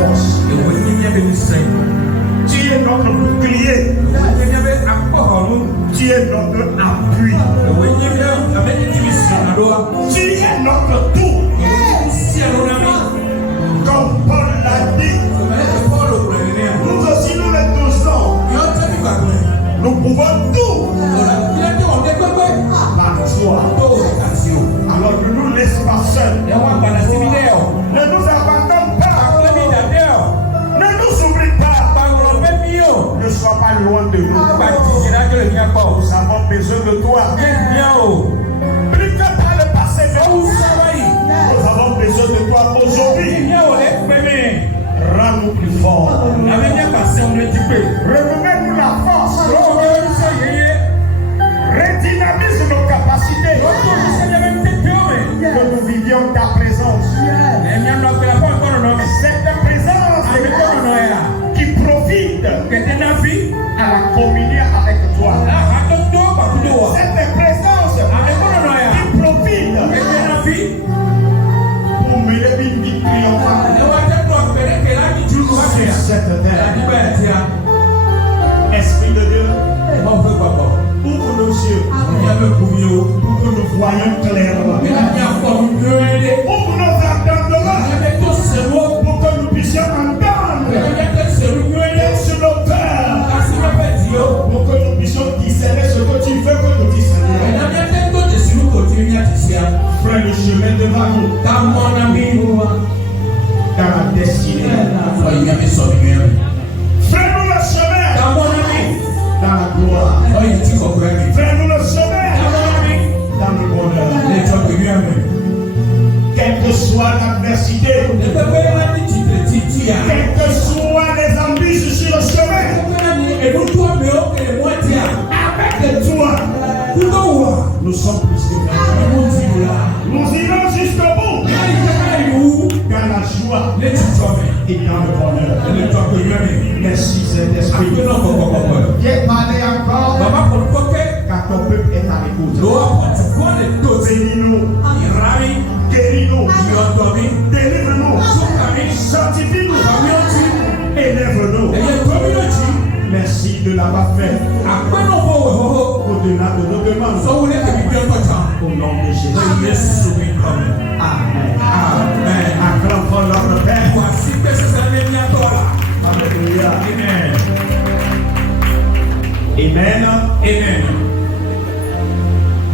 force. Tu es notre bouclier. Tu es notre appui. Tu es notre tout. Comme Paul l'a dit, nous aussi nous le touchons. Nous pouvons tout par toi. Alors ne nous laisse pas seuls. Ne nous abandonne pas. Ne nous oublie pas. Ne sois pas loin de nous. Nous avons besoin de toi. Plus que par le passé, nous avons besoin de toi aujourd'hui. Rends-nous plus forts. Remets-nous la force. Redynamise nos capacités. Que nous vivions ta présence. Cette présence qui profite à la communion avec toi. Cette présence qui profite pour mener une vie triomphante sur cette terre. Esprit de Dieu, ouvre nos yeux pour que nous voyions clairement. Ouvre nos entendements pour que nous puissions entendre sur nos cœurs, pour que nous puissions discerner ce que tu veux que nous discernions. Frère, le chemin devant nous, dans la destinée. Frère, nous le chemin dans la gloire. Frère, nous le chemin dans le bonheur. Quelle que soit l'adversité, quelles que soient les embûches sur le chemin, avec toi, nous sommes plus que nous irons jusqu'au bout dans la joie et dans le bonheur. Merci Saint-Esprit. Viens parler encore car ton peuple est à l'écoute. Bénis-nous, guéris-nous, délivre-nous, sanctifie-nous, élève-nous. Merci de l'avoir fait au-delà de nos demandes. Au nom de Jésus. Amen. Amen. Acclamons notre Père. Alléluia. Amen. Amen. Amen.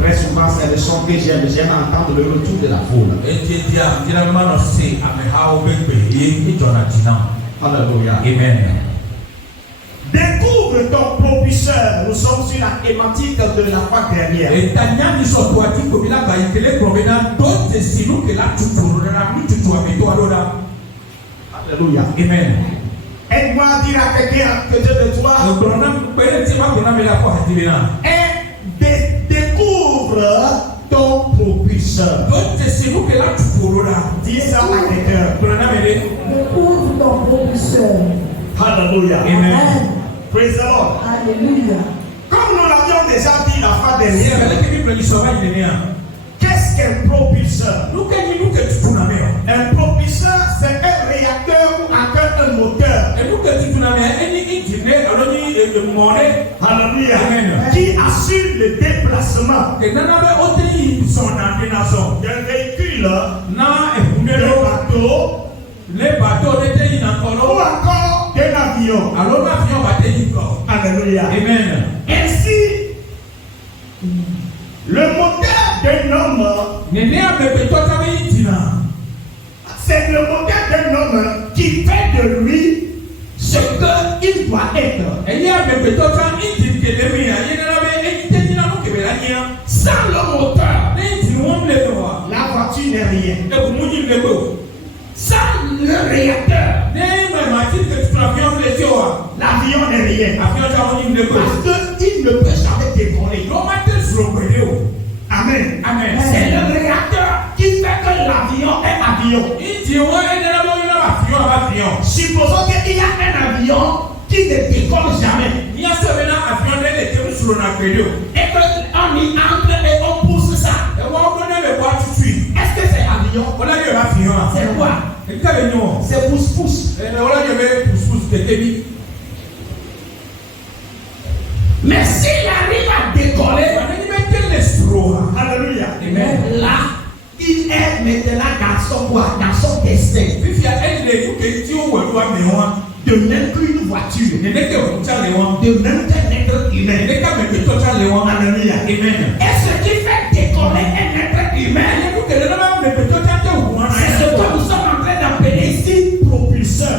Très souvent, c'est le son que j'aime. J'aime entendre le retour de la foule. Alléluia. Amen. Découvre ton propulseur. Nous sommes sur la thématique de la fois dernière. Alléluia. Amen. Aide-moi à dire à quelqu'un à côté de toi. Et découvre ton propulseur. Dis ça à quelqu'un. Découvre ton propulseur. Alléluia. Amen. Praise the Lord. Alléluia. Comme nous l'avions déjà dit la fois dernière, qu'est-ce qu'un propulseur? Un propulseur, c'est un réacteur ou encore un moteur. Alléluia. Qui assure le déplacement d'un véhicule, d'un bateau, ou encore d'un avion. Alléluia. Amen. Ainsi, le moteur d'un homme, c'est le moteur d'un homme qui fait de lui ce qu'il doit être. Sans le moteur, la voiture n'est rien. Sans le réacteur, l'avion n'est rien. Parce qu'il ne peut jamais décoller. Amen. Amen. C'est le réacteur qui fait que l'avion est avion. Supposons qu'il y a un avion qui ne décolle jamais. Et qu'on y entre et on pousse ça. Est-ce que c'est avion? C'est quoi? C'est pousse-pousse. Mais s'il arrive à décoller, Alléluia. là, il est maintenant dans son quoi? Dans son destin. De même qu'une voiture, de même qu'un être humain. Alléluia. Et ce qui fait décoller un être humain, c'est ce que nous sommes en train d'appeler ici propulseur.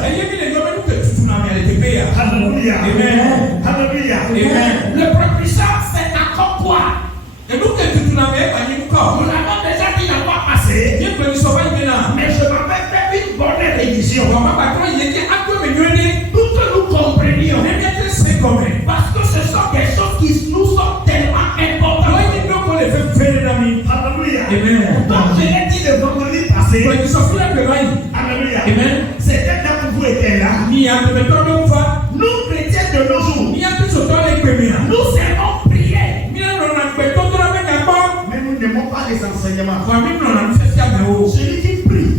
Alléluia. Alléluia. Le propulseur, c'est encore quoi? Nous l'avons déjà dit la fois passée, mais je m'avais fait une bonne révision pour que nous comprenions. Parce que ce sont des choses qui nous sont tellement importantes. Alléluia. Donc je l'ai dit le vendredi passé. Alléluia. C'était quand vous étiez là. Nous chrétiens de nos jours, nous savons prier. Mais nous n'aimons pas les enseignements. Celui qui prie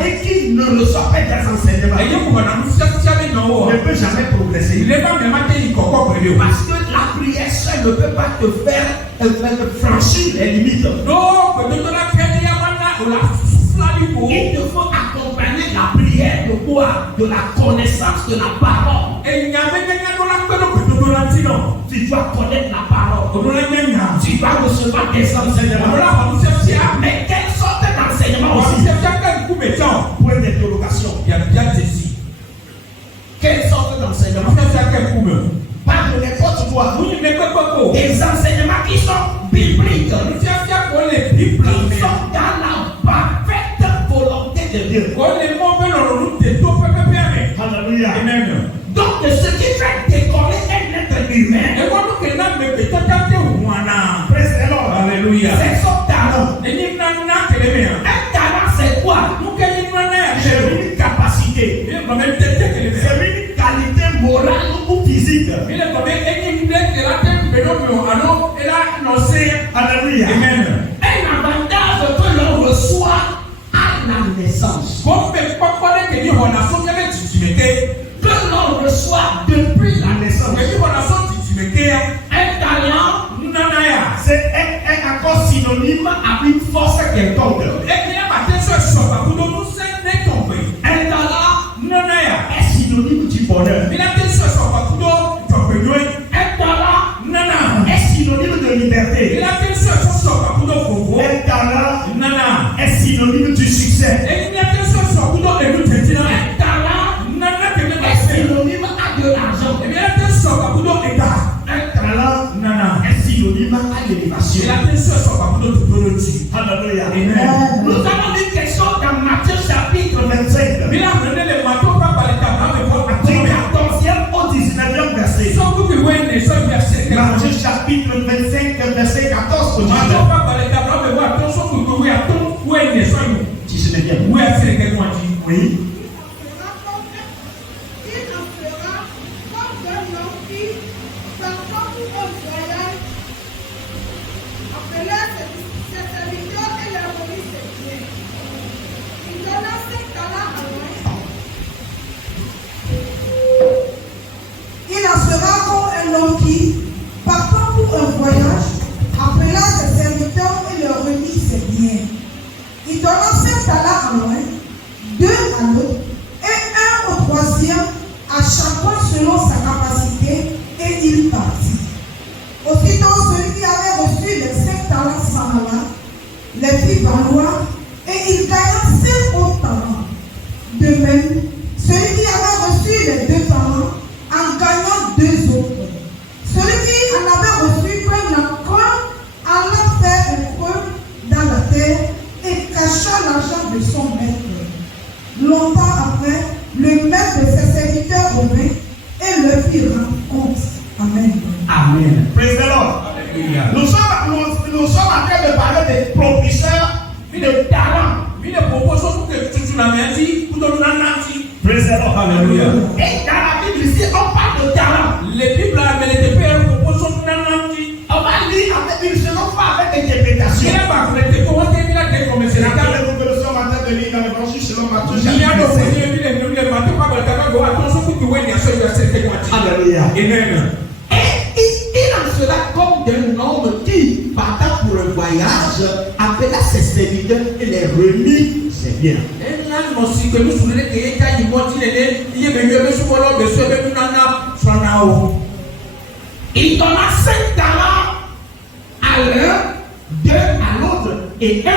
et qui ne reçoit pas des enseignements ne peut jamais progresser. Parce que la prière seule ne peut pas te faire franchir les limites. Il te faut accompagner la prière de quoi? De la connaissance de la parole. Tu dois connaître la parole. Tu vas recevoir des enseignements. Mais quelle sorte d'enseignement aussi? Point d'interrogation. Quelle sorte d'enseignement? Pas de n'importe quoi. Des enseignements qui sont bibliques. Qui sont dans la parfaite volonté de Dieu. Alléluia. Donc, ce qui fait décoller un être humain, Praise the Lord. c'est son talent. Un talent, c'est quoi? C'est une capacité. C'est une qualité morale ou physique. Alléluia. Un avantage que l'on reçoit à la naissance. Que l'on reçoit depuis la naissance. Un talent, c'est un encore synonyme à une force quelconque. Un talent est synonyme du bonheur. Un talent est synonyme de liberté. Un talent est synonyme du succès. Un talent est synonyme à de l'argent. Un talent est synonyme à l'élévation. Alléluia. Nous avons vu quelque chose dans Matthieu chapitre 25. Du 14e au 19e verset. Matthieu chapitre 25, verset 14 au 19. 19e. Oui. Il en sera comme un homme qui, partant pour un voyage, appela ses serviteurs et leur remit ses biens. Il donna 5 talents à l'un, 2 à l'autre, et 1 au troisième, à chacun selon sa capacité, et il partit. Aussitôt, celui qui avait reçu les 5 talents s'en alla, les fit valoir, et il gagna 5 autres talents. De même, celui qui avait reçu les 2 talents, en gagnant 2 autres. Celui qui en avait reçu près d'un creux, alla faire un creux dans la terre et cacha l'argent de son maître. Longtemps après, le maître de ses serviteurs revint et le fit rendre compte. Amen. Amen. Praise the Lord. Nous sommes en train de parler des propulseurs De talent. Praise the Lord. Alléluia. Et dans la Bible ici, on parle de talent. On va lire avec une seconde fois avec interprétation. Regardez-vous que nous sommes en train de lire dans l'évangile selon Matthieu chapitre 5. Amen. Et il en sera comme d'un homme qui, partant pour un voyage, appela ses serviteurs et les remit ses biens. Il donna 5 talents à l'un, 2 à l'autre et 1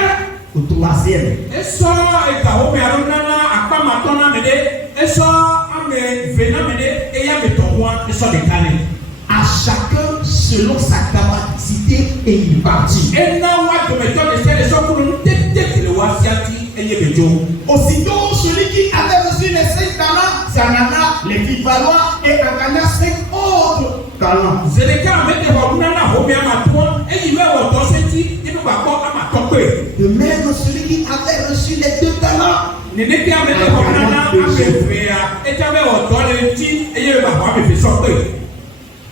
au troisième. À chacun selon sa capacité et il partit. Aussitôt, celui qui avait reçu les 5 talents s'en alla les fit valoir et en gagna 5 autres talents. De même, celui qui avait reçu les 2 talents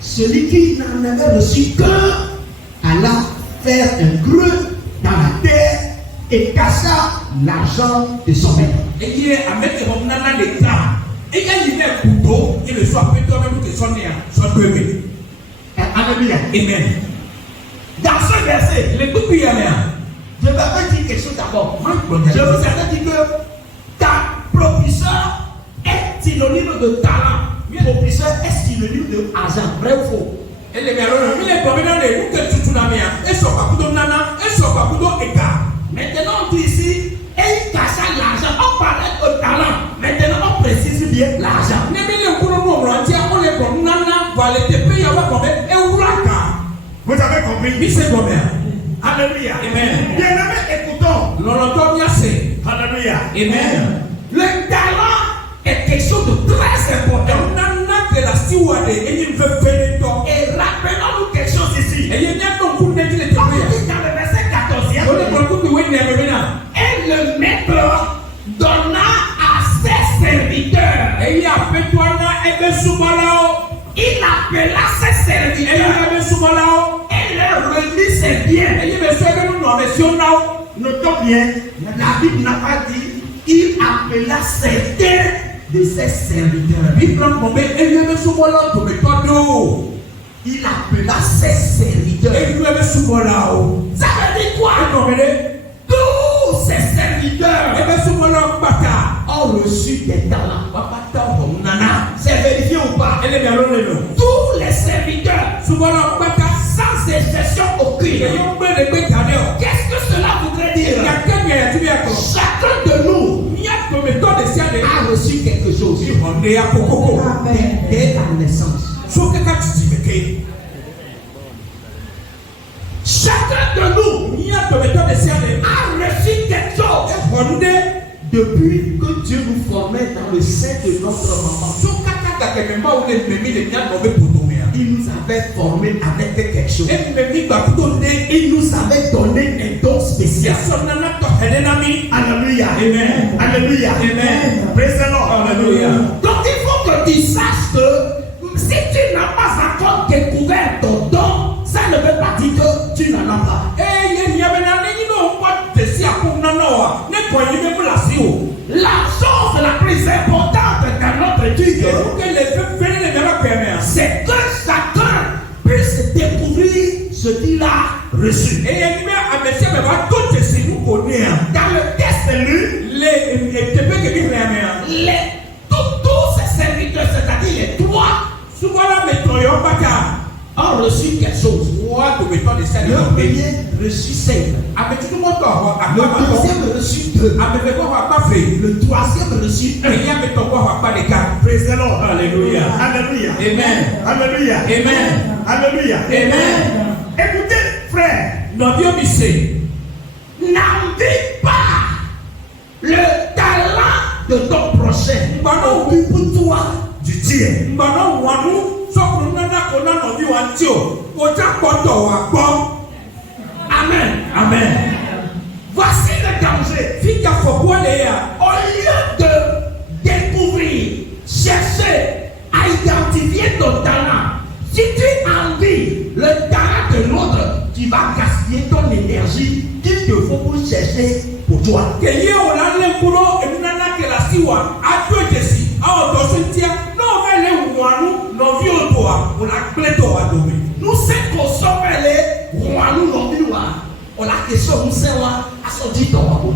celui qui n'en avait reçu qu'un alla faire un creux dans la terre et cassa l'argent de son maître. Alléluia. Amen. Dans ce verset, je vais vous dire quelque chose d'abord. Je vous avais dit que ta propulseur est synonyme de talent. Propulseur est synonyme de argent. Vrai ou faux? Maintenant, on dit ici, et il cassa l'argent. On parlait de talent. Maintenant, on précise bien l'argent. Vous avez compris? Alléluia. Amen. Bien-aimé, écoutons. Alléluia. Amen. Le talent est quelque chose de très important. Et rappelons-nous quelque chose ici. Comme il dit dans le verset 14e, et le maître donna à ses serviteurs. Il appela ses serviteurs et leur remit ses biens. Notons bien, la Bible n'a pas dit il appela certains de ses serviteurs. Il appela ses serviteurs. Ça veut dire quoi? Tous ses serviteurs ont reçu des talents. C'est vérifié ou pas? Tous les serviteurs, sans exception aucune. Qu'est-ce que cela voudrait dire? Chacun de nous a reçu quelque chose dès la naissance. Chacun de nous a reçu quelque chose depuis que Dieu nous formait dans le sein de notre maman. Il nous avait formés avec quelque chose. Il nous avait donné un don spécial. Alléluia. Amen. Alléluia. Amen. Praise the Lord. Alléluia. Donc il faut que tu saches que si tu n'as pas encore découvert ton don, ça ne veut pas dire que tu n'en as pas. La chose la plus importante dans notre étude, c'est que chacun puisse découvrir ce qu'il a reçu. Dans le texte lu, tous ces serviteurs, c'est-à-dire les 3, ont reçu quelque chose. Le premier reçu 5. Le deuxième reçu 2. Le troisième reçu 1. Praise the Lord. Alléluia. Alléluia. Amen. Alléluia. Amen. Alléluia. Amen. Écoutez, frère. N'envie pas le talent de ton prochain. Occupe-toi du tien. Amen. Amen. Voici le danger. Au lieu de découvrir, chercher à identifier ton talent, si tu envies le talent de l'autre, tu vas gaspiller ton énergie qu'il te faut pour chercher pour toi. Nous sommes qu'on sommes les rois, nous l'envie, on a question, nous sommes à son dit dans la boue.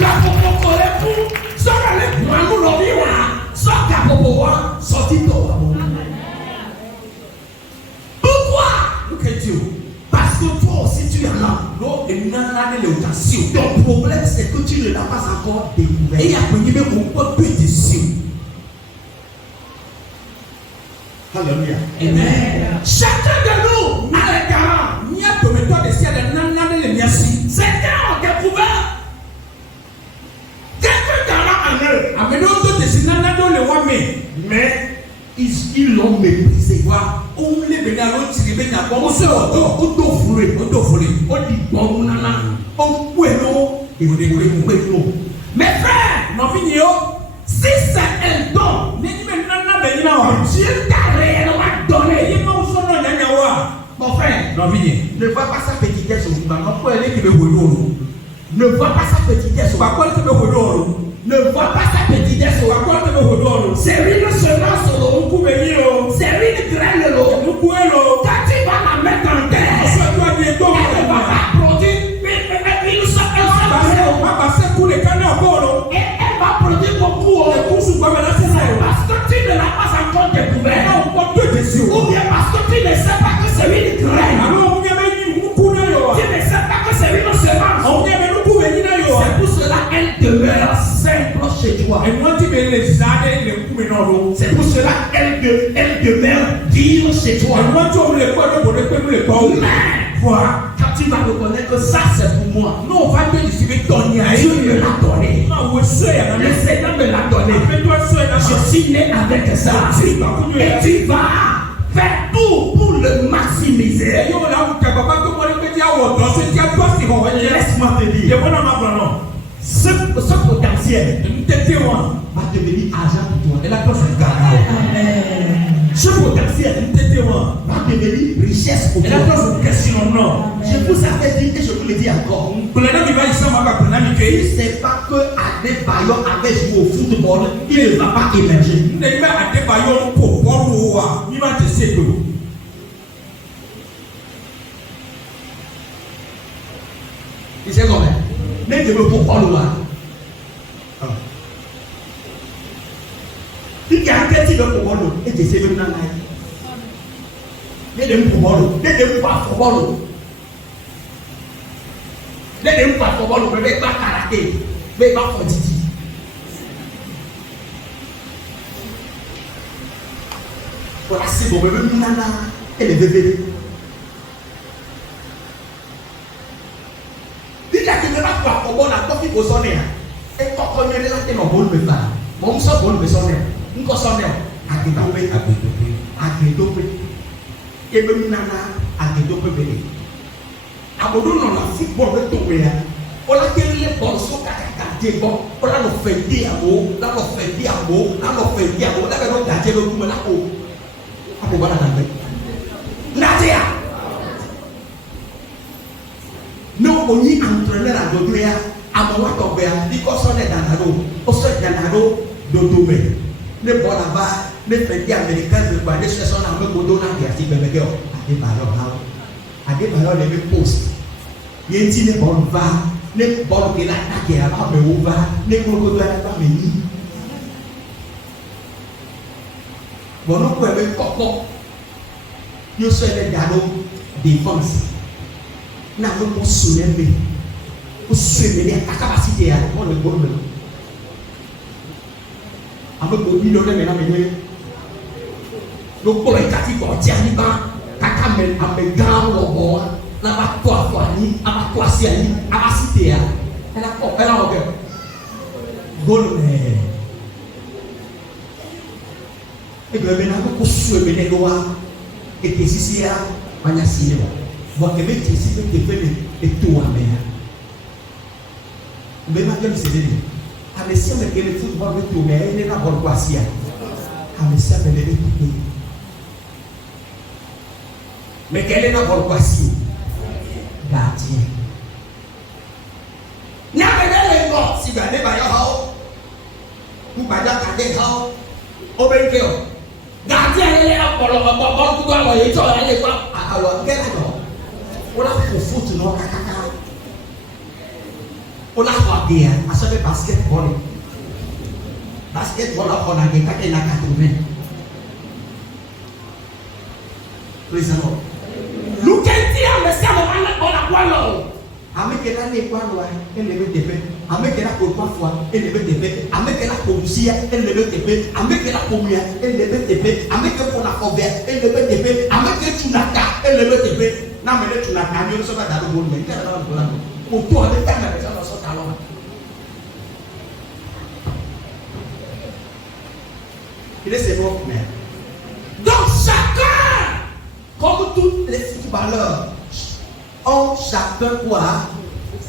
La popo colère pour, soit les rois, nous l'envie, soit la popo, sorti dans la boue. Pourquoi? Parce que toi aussi tu es là. Ton problème c'est que tu ne l'as pas encore découvert. Alléluia. Amen. Chacun de nous a les talents. Certains ont découvert quelques talents en eux. Mais ils l'ont méprisé. Mes frères, si c'est un don, Dieu t'a réellement donné. Mon frère, ne vois pas sa petitesse au Liban. Ne vois pas sa petitesse au Liban. Ne vois pas sa petitesse au Liban. C'est une semence au Liban. C'est une graine au Liban. Quand tu vas la mettre en terre, elle ne va pas produire une seule et elle va produire beaucoup. Parce que tu ne l'as pas encore découvert. Ou bien parce que tu ne sais pas que c'est une graine. Tu ne sais pas que c'est une semence. C'est pour cela qu'elle demeure simple chez toi. C'est pour cela qu'elle demeure vive chez toi. Mais quand tu vas reconnaître que ça c'est pour moi, Dieu me l'a donné. Le Seigneur me l'a donné. Je suis né avec ça. Et tu vas faire tout pour le maximiser. Laisse-moi te dire. Ce potentiel va devenir argent pour toi. Ce potentiel va devenir richesse pour toi. Je vous avais dit et je vous le dis encore. Si c'est pas que Adebayo avait joué au football, il ne va pas émerger. Il sait combien? Mais je veux pour Paul. Il y a un petit peu pour Paul et je sais même pas. Les deux pour Paul, les deux pour Paul. Les deux pour Paul, mais pas karaté, mais pas fonditi. Voilà, c'est bon, même Nana et les bébés. Et quand on est là, on va le faire. Mon sang va le sonner. Nous consommer. Agrédopé. Et même nana agrédopé bébé. Abodou non la football le tomber. On a quel les balles sont cacaté bon. On a le fait diabo, on a le fait diabo, on a le fait diabo. Là on a gardé le coup là haut. Après voilà dans le. Nadia. Nous on y entraîner la dodoya. Amawa tombé, il consomme Danado, Dodome. Ne bon là-bas, ne fait des Américains de quoi, ne se sont en mode Bodona qui a dit Bébé, Adebayo, les mêmes postes. Il y a une bonne va, ne bon que la qui a pas me ouvert, ne bon que la pas me ni. Bon, on peut même coco. Yo se le dado défense. N'a pas pour soulever. Pour soulever ta capacité à prendre le bon. Avec le million de ménages, le pôle est catholique en Tianiba, Kakamel, Amegan, Lobo, Namakoa, Fani, Amakoa, Siani, Amasitea. Elle a encore. Golme. Et bien, maintenant, pour soulever les lois, et que si c'est à Magnasile, vous avez dit que c'est de tout à mer. Mais maintenant, c'est dit. Avec si on met le football de tout, mais il n'est pas bon quoi si. Avec ça, elle est tout. Mais quelle est la bonne quoi si? Gardien. N'y a pas de l'école. Si vous avez pas eu, vous n'avez pas eu. Obenkeo. Gardien elle est à Polo, tout doit aller toi aller quoi. Alors quel non. On a pour foot non kaka. On a pas bien, à ce basketball. Basketball on a gagné 80. Praise the Lord. Look at the Messiah on a quoi amekela ne kwa lo elebe tepe amekela ko kwa fwa elebe tepe amekela ko musia elebe tepe amekela ko muya elebe tepe amekela ko na kobe elebe tepe amekela tunaka elebe tepe na mele tunaka ni so ba da do me tell na do la ko to ade ta na so so ta lo il est c'est bon mais donc chacun comme tous les footballeurs ont chacun quoi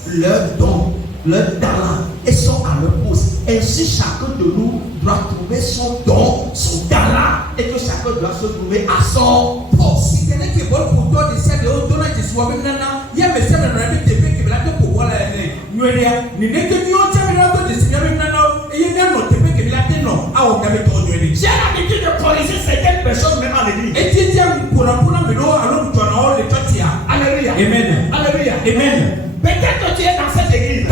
leur don, leur talent et sont à leur poste. Ainsi chacun de nous doit trouver son don, son talent et que chacun doit se trouver à son poste. Si quelqu'un qui est bon pour toi de faire de haut don de soi même maintenant, il y a monsieur le rêve de paix qui va te pouvoir la ni ne que Dieu t'a mis là de soi même maintenant et il y a notre paix qui va te non à on avait ton Dieu. J'ai l'habitude de corriger certaines personnes même à l'église. Et tu tiens pour la mélo alors tu en as le totia. Alléluia. Amen. Alléluia. Amen. Peut-être que tu es dans cette église.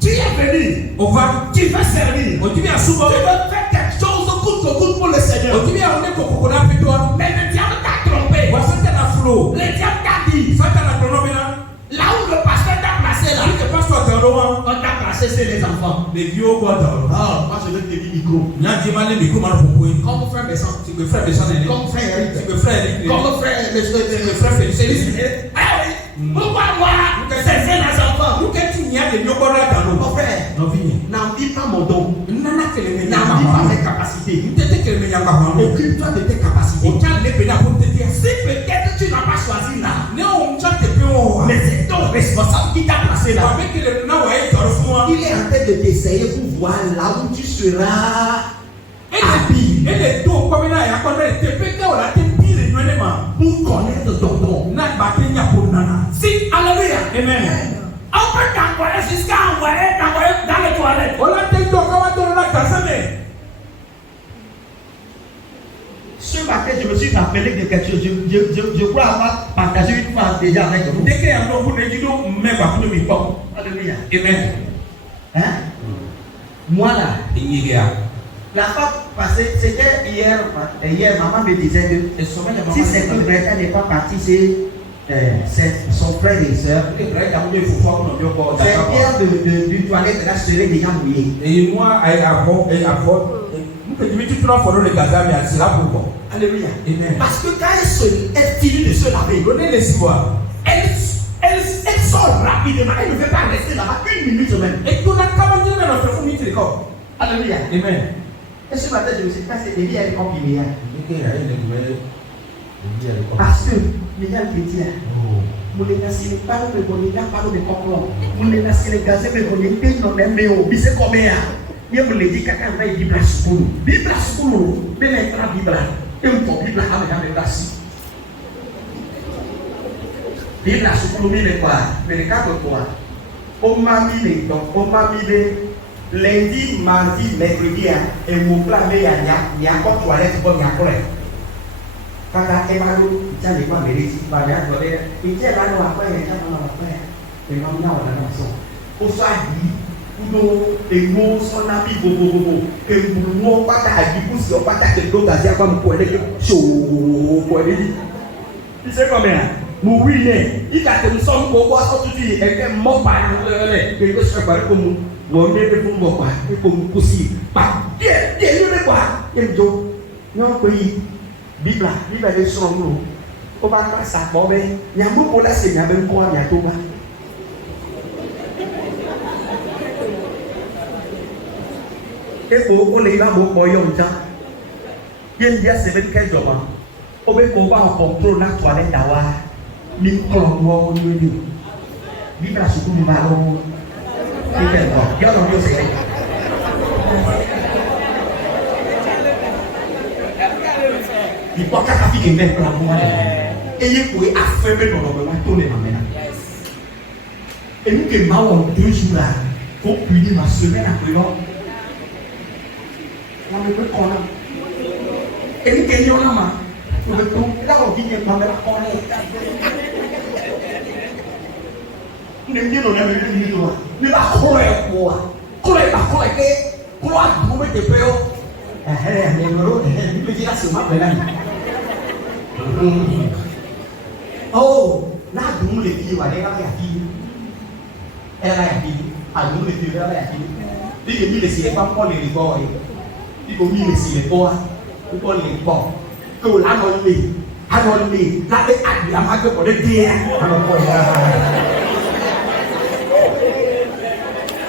Tu es venu. Tu veux servir. Tu veux faire quelque chose pour le Seigneur. Mais le diable t'a trompé. Le diable t'a dit. Là où le pasteur t'a placé là. On t'a placé c'est les enfants. Ah, moi je vais te dire micro. Comme frère Besson. Comme frère Eric. Comme frère Félix. Ah oui. Pourquoi moi c'est les enfants? Mon frère, n'envie pas mon don. N'envie pas mes capacités. Occupe-toi de tes capacités. Si peut-être tu n'as pas choisi là, mais c'est ton responsable qui t'a placé là. Il est en train de t'essayer pour voir là où tu seras habile. Pour connaître ton don. Si, alléluia. Amen. On peut t'envoyer jusqu'à envoyer dans les toilettes. Ce matin, je me suis rappelé de quelque chose. Je crois avoir partagé une fois déjà avec vous. Alléluia. Amen. Hein? Moi là, la fois passée, c'était hier, maman me disait que si c'est que Greta n'est pas partie, c'est son frère et soeur. C'est Pierre du toilette là serait déjà mouillé. Et moi, alléluia. Parce que quand elle finit de se laver, elle sort rapidement. Elle ne veut pas rester là-bas une minute même. Alléluia. Amen. Et ce matin, je me suis dit, c'est Élie, elle est comprimée. Parce que, les gens qui disent, vous les naissez pas, vous les naissez pas, vous les naissez pas, vous les naissez pas, vous les naissez pas, vous les naissez pas, vous les naissez pas, vous les naissez pas, vous les naissez pas, vous les naissez pas, vous les naissez pas, vous les naissez pas, lundi, mardi, mercredi, et mon plan, il y a encore toilette pour y aller. Quand elle m'a dit, il n'y a pas de mérite, il y a pas de mérite, il y a pas de mérite, il y a pas de mérite. Pour ça, il y a des mots, son ami, que vous ne pouvez pas dire, vous ne pouvez pas dire, vous ne pouvez pas dire, tu sais combien? Oui, il a fait une somme pour voir ce que tu dis, et que mon père, que je sais pas comment. Mon nez de bon bois, et comme possible. Pas bien, ne quoi. Et donc, non, oui, Bible est son nom. On va pas ça, bon, mais il y a un mot pour la scène, il y a même quoi, il y a tout. Et pour on est là, mon boyau, il y a bien 75 jours. On va contrôler la toilette d'avoir. Ni kolon wo ni Bible a suku ma lo Bible ko yo lo yo se il faut qu'à faire des mêmes plans pour et il faut affirmer dans le moment tourner ma main et nous que ma on 2 jours là faut punir ma semaine après là le peut connaître. Et nous gagnons la main. Nous le tout. Là, on dit que nous ne connaissons pas. Nous ne disons pas que nous ne connaissons pas. Croyez pas, croyez. Croyez, vous mettez peur. Oh, là, nous les filles, on va les faire. Elle a dit, à nous les filles, elle a dit. Il y a mis les filles, pas pour les boys. Il y a mis les filles, pour les boys. Que là, on dit, là, les actes, la marque pour les dire.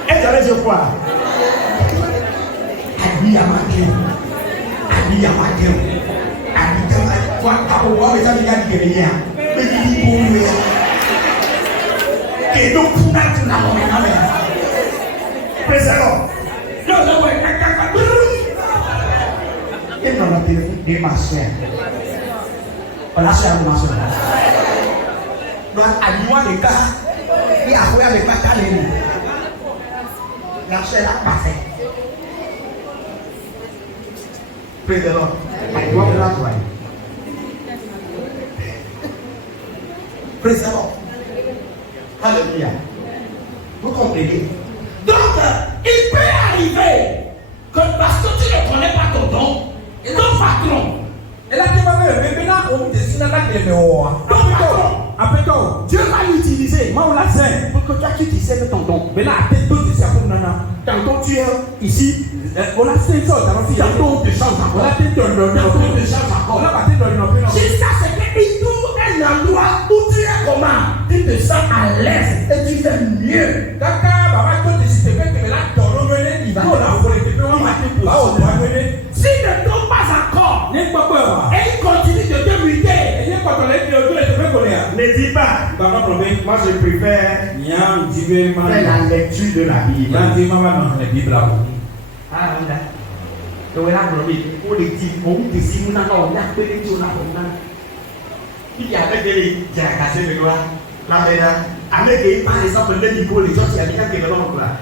Et j'allais dire quoi? Et donc, pour mettre la main, Président. Et dans la téléphone, et ma soeur. Voilà, c'est ma soeur. Donc, à moi, les gars, et après, avec ma calée, la soeur a passé. Président, à moi, de la soirée. Président. Alléluia. Vous comprenez? Donc, il peut arriver que parce que tu ne connais pas ton don, et ton patron. Et là, tu vas me maintenant, on te signe là que le après toi, Dieu va l'utiliser. Moi, on l'a fait. Pour que toi, tu discernes ton don. Mais là, t'es tout de ça pour nana. Tantôt, tu es ici. On a fait ça, on a fait ça. Tantôt, on te change encore. On a fait Tantôt, on te change encore. On a battu dans le nom. Jusqu'à ce qu'il trouve un endroit où tu es comment? Tu te sens à l'aise et tu fais mieux. Kaka, baba, toi, tu sais que là, ton nom est il va là, pour les pépions, on va te poser. S'il ne tombe pas encore, et il continue de te muter. Ne dis pas. Moi, je préfère faire la lecture de la Bible. Ah, là. Donc là, on les dit, on dit, si nous n'avons pas de lecture, il y a des gens qui ont cassé le doigt. Là, avec par exemple, les niveaux, les gens qui habitent à Québec, là,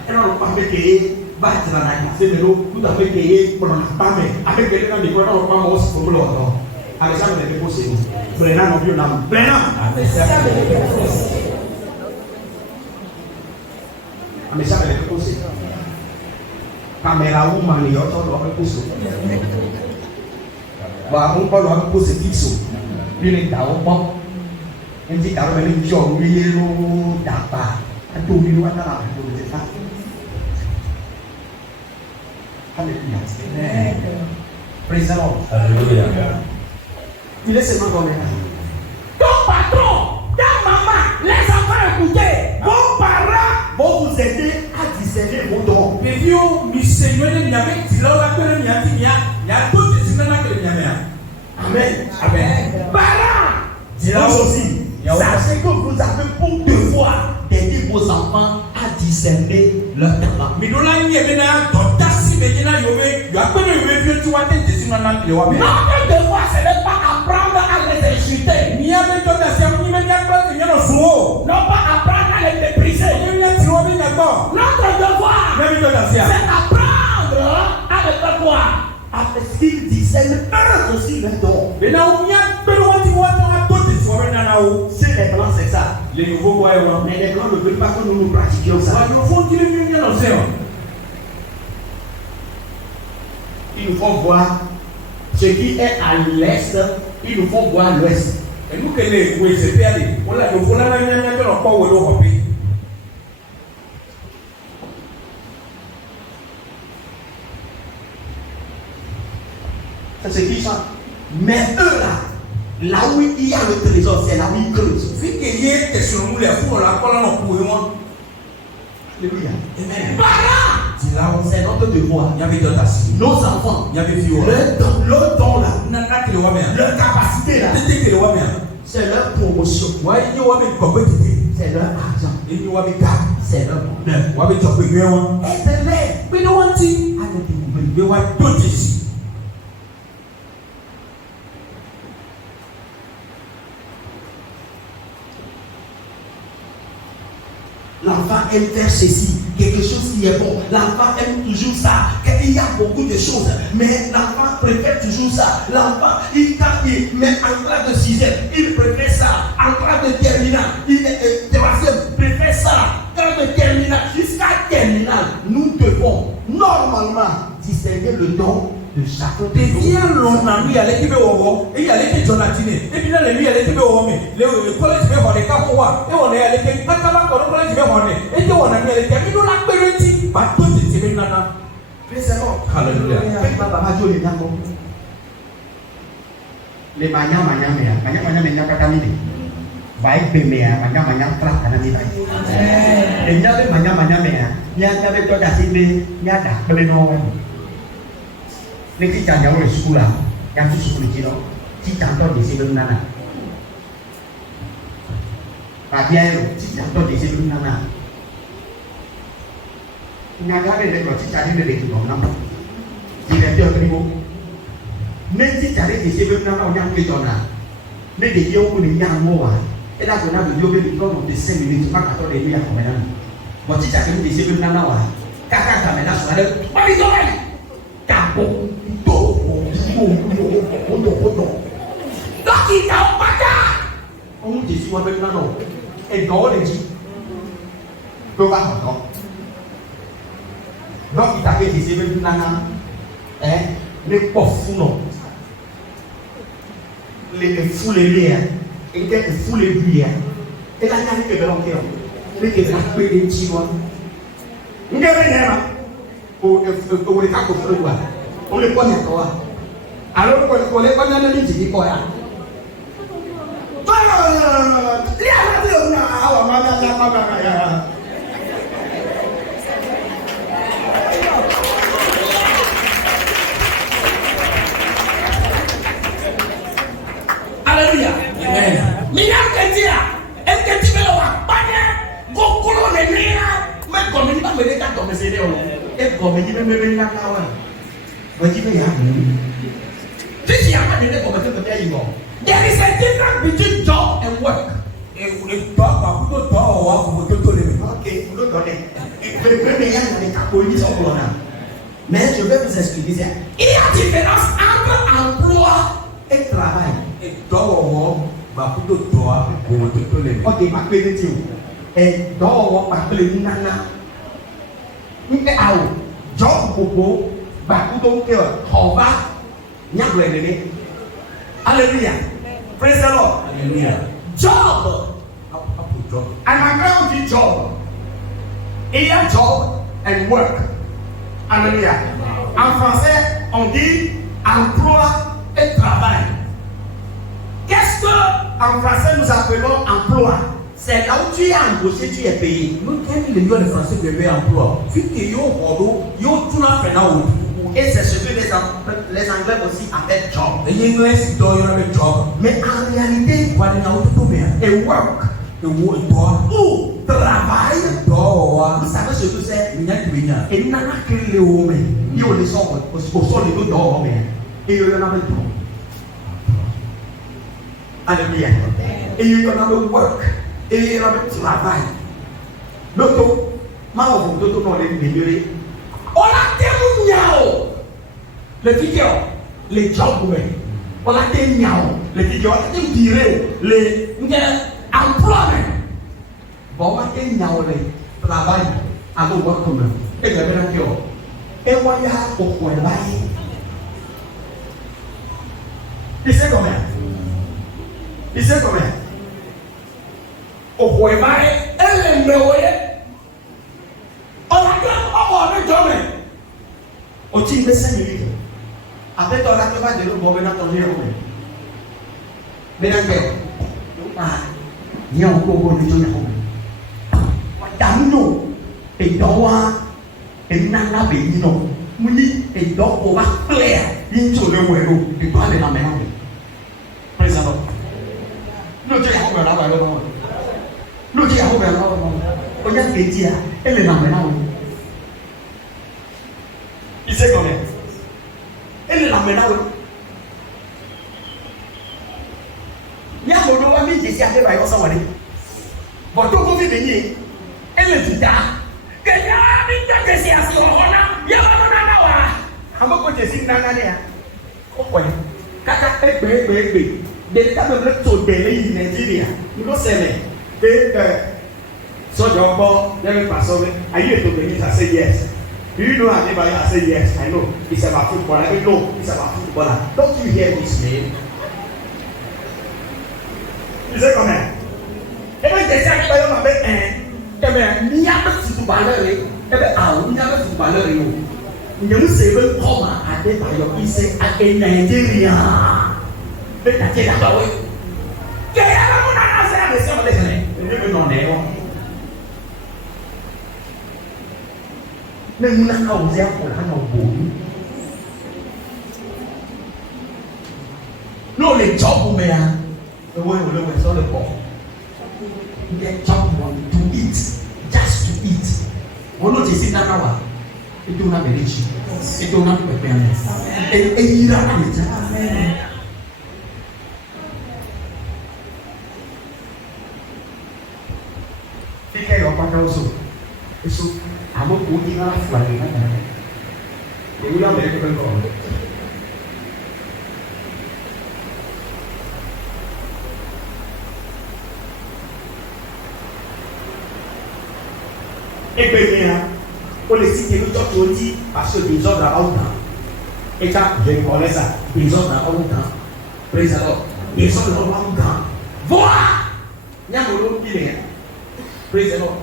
et on va faire des bâtiments dans la cassé le dos, tout à fait payé pour la femme. Avec les gens qui vont pas manger pour l'autre. Avec ça, on est déposé. Prenons nos vieux noms. Prenons. Avec ça, on est déposé. Caméra ou mani, on doit déposer. Và ông có nói cô sẽ kỹ số đi lên đảo bóng em chỉ đảo lên chọn video đạp bà anh tu đi luôn đó là anh tu được pháp Hallelujah. Praise the Lord. Hallelujah. Il est seulement comme ça. Ton patron, ta maman, les enfants écoutez, vos parents vont vous aider à discerner vos dons. Mais Dieu, nous Seigneur, nous avons dit là, on a il y a tout de suite là que nous avons. Amen. Amen. Parents, Dis-là aussi. sachez que vous avez pour devoir d'aider vos enfants à discerner leur talent. Mais nous là, il y a maintenant dans ta si maintenant il y a pas de revue tu vois tes dessus dans la vidéo. Notre devoir, ce n'est pas apprendre à les insulter. Ni à mettre dans ta chambre, ni même pas que nous jouons. Non pas apprendre à les mépriser. Notre devoir, c'est apprendre à les faire voir. Après ce qu'ils discernent eux aussi leur don. Mais là, on y a besoin de voir dans la tête de soi maintenant. C'est les blancs, c'est ça. Les nouveaux voyants. Mais les blancs ne veulent pas que nous nous pratiquions ça. Il faut qu'ils viennent dans l'océan. Il nous faut voir ce qui est à l'est, il nous faut voir l'ouest. Et nous, que les oui, c'est bien. On l'a dit, on a pas où l'Europe. C'est ce qui sont. Mais eux là où il y a le trésor, c'est là où ils creusent. Si quelqu'un est sur nous, les fous, on l'a pas là, on peut moi. Alléluia. Amen. Parents, c'est notre devoir. Il y avait d'autres assis. Nos enfants, il y avait vieux. Leur don là, leur capacité là, c'est leur promotion. C'est leur argent. C'est leur bonheur. Aidez-les. Mais nous on dit, mais on va tout ici. L'enfant aime faire ceci, quelque chose qui est bon. L'enfant aime toujours ça. Il il y a beaucoup de choses, mais l'enfant préfère toujours ça. L'enfant, quand il met en classe de 6e, il préfère ça. En classe de terminale, il est 3e, préfère ça. Classe de terminale, jusqu'à terminale, nous devons normalement discerner le don de chacun. Il y a l'on lui à l'équipe au et il y a l'équipe Jonathan. Et puis là, lui à l'équipe au le collège de Honey Kapoa. Et on est à l'équipe Makaba pour le collège de Honey. Et on a mis à l'équipe, nous la péréti, pas tout de suite. Alléluia. Les manières katamini. Baik bemea, manières klak katamini. Les manières mea, nyada to dasine, nyada beleno. Les qui t'en y'a sekolah, y'a tout sekolah kilo, qui t'entend des sévères nana. Pas bien, qui t'entend des sévères nana. Nyada les gens qui t'arrivent les gens non. Directeur de niveau. Même si t'arrives des sévères nana, on y a un peu d'honneur. Mais des gens qui n'y a un mot, et là on a de l'eau de l'eau de 5 minutes, pas 14 et demi à combien d'années. Bon, si t'arrives des sévères nana, caca caméra sur la lèvre, pas les oreilles. Capot. Donc il t'a pas on dit si on veut non et dans les dit donc il t'a fait des événements nana les pauvres non les fous les liens et les fous les liens et la nana que belong here les que la paix des chinois on est rien pour les cas pour le voir on les connaît toi. Alors on les connaît dans les dit quoi ya. Alléluia. Amen. Mina ketia, est-ce que tu veux voir pas go kolo le nia, mais comme il va me dire quand on me c'est et comme il me met la kawa. There is a difference between job and work. Okay, mais je vais vous expliquer ça. Il y a différence entre emploi et travail. Ok, ma pénétrie. Et dans ma pénétrie, job bobo. Alléluia. Praise the Lord. Alléluia. Job. And my ground is job. Il y a job and work. Alléluia. En français, on dit emploi et travail. Qu'est-ce que en français nous appelons emploi? C'est là où tu es embauché, tu es payé. Nous, quel est le français de emploi? Et c'est ce que les Anglais aussi appellent job. Mais en réalité, et work, ou travail, vous savez ce que c'est? Et il n'y a que les hommes. Il y a des gens au sol de l'homme. Et il y en a d'autres. Alléluia. Et il y en a le work. Et il y en a le travail. L'auto, maman, l'auto, non, les on a témoigné les vidéos, les jobs, on a témoigné les vidéos, on a tiré les emplois. Bon, on a témoigné le travail à vos work commun. Et je vais dire, et moi, il y a pourquoi il va y. Il sait combien? Il sait combien? Au point bas, elle est meilleure. On a dit, on a au titre de 5 minutes. Après, tu as pas de l'eau, bon, maintenant, tu as mais il y a encore beaucoup de choses. Damno, et Dowa, et Nana Benino, Muni, et Dowa, Claire, into the world, et toi, les mamans. Praise the Lord. Nous, tu as ouvert la voie. Nous, tu as ouvert la voie. On a fait dire, et les mamans. Il sait combien? Elle est la menace. Il y a mon nom à midi ici à faire la yosa wali. Bon, tout le monde est venu. Elle est vita. Que y a un midi de séance. On a, y a un Amo ko jesi nana ne ya. O ko ni. Kaka egbe. They come to Delhi in Nigeria. You know say me. So Jumbo, let me pass over. Are you to believe? I say yes. Do you know anybody? I say yes. I know. It's about football. I know it's about football. Don't you hear this name? You say come here. Ebe jesi akpẹ ma bẹ ebe ni a bẹ tutu balẹ ebe awo ni a bẹ tutu balẹ o. Njẹmu se ebe kọma Adebayo ise ake Nigeria. Bẹ tàjẹ dàgbà wẹ. Kẹ̀yẹ́ bẹ mú nana sẹ́ ẹ̀ bẹ sẹ́ ọ̀dẹ sẹ́lẹ̀. Ebe bẹ nọ nẹ̀ wọ. Ne mu na kawo zẹ akọ na na ọbọ mi. N'o le jọ bu mẹ ya. Ewo le wẹ sọ le bọ. Get job one to eat, just to eat. Ono jesi nana wa. Itu na berichi. Itu na pepeane. Ira aja. Amen. Fika yo pata oso. Eso amo puji na fuari na. Ewu ya mere ko ko. On les cite nous tout dit parce que des hommes là-haut et quand je connais ça des hommes là-haut praise alors des hommes là-haut voir n'y a pas de pire praise alors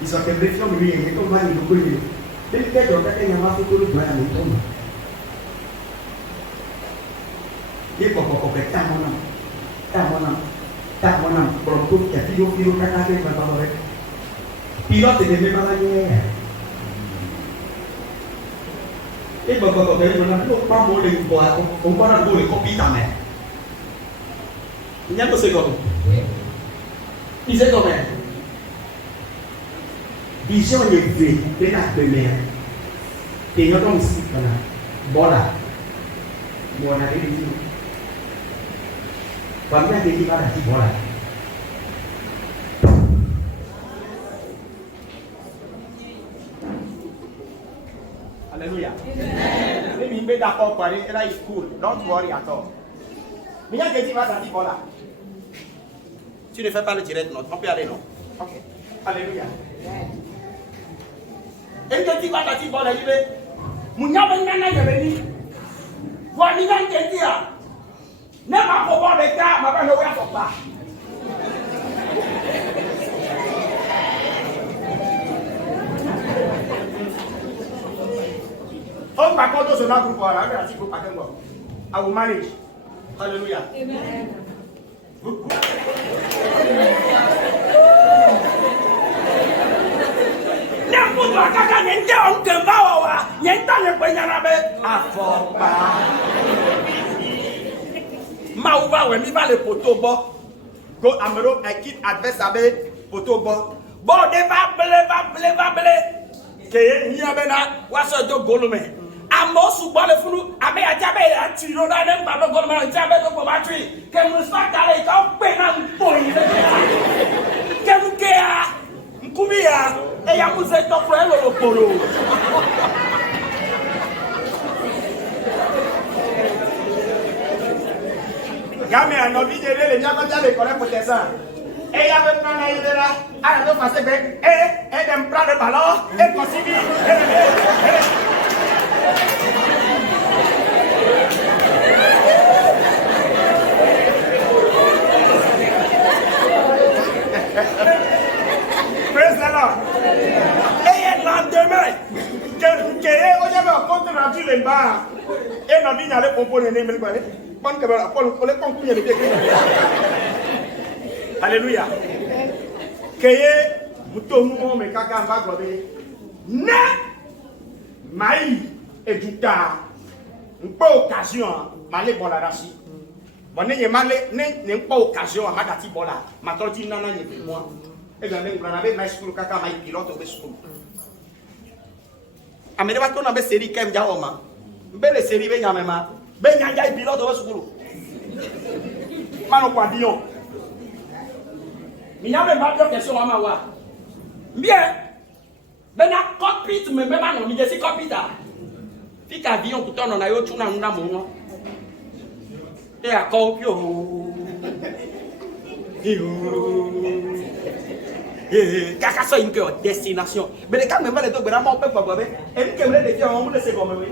ils sont que bref comme lui et comme va nous connaître dès que tu as fait un affaire pour le plan à nous il faut qu'on complète tak mana produk ya video kata berapa orang pilot ini memang lagi ini bapak dari mana tu apa boleh buat orang boleh kopi tamai ini apa sih kau ini sih kau mana bisa menjadi tidak benar tinggal dong sih karena bola ini Bangsa jadi pada si bola. Hallelujah. Let me be that up for it. It's cool. Don't worry at all. Mais il y a des gens qui bola. Tu ne fais pas le direct, non? On peut aller, non? Ok. Alléluia. Et que tu vas t'y bola, il est. Mounia Bengana, il est venu. Voilà, il a dit. Ne m'a pas voir les gars, m'a pas le voir pas. On va compter sur notre groupe, là, mais si vous pas de moi. I will manage. Hallelujah. Amen. N'importe quoi, quand il y a un kemba, il y a un temps de peigner à fort. Maouba ouais mi va le poteau bo go amero I quitte adverse abe poteau bo de va blé ke ni abena waso do golume amo su bo le funu abe ajabe atiro na dem ba do golume ajabe do ko battery ke mu sta kale ka pe na mpoyi ke mu ke a nkumi ya e ya mu se to fro e lo poro Yami a nobi de le nya ko jale ko le ko tesa. E ya be na ile la, ara do fase be, dem pra de ballon, ko sibi. Praise the Lord. Et lendemain, que o ya be contre rendu le ba. E nobi nya le composer ne me le Alléluia. Keye mutomu me kaka mbagobe. Ne mai eduta. N'po occasion malé bola rasi. Bonne ye malé ne n'po occasion amadati bola. Matoti nana ye pe moi. E ga ne ngana be mai school kaka mai pilote be school. Amere ba to na be série kem ja oma. Mbele série be nyamema. Ben nyanja pilote wa sukuru mano kwa dion mi nyame ba bio question wa ma wa bien Maintenant, cockpit, mais même non, il y a des cockpit. Puis avion, pourtant, on a eu tout dans le monde. Et à cockpit, Kaka so une destination. Mais les cas même les deux vraiment pas pas et puis que les gens on laisse comme oui.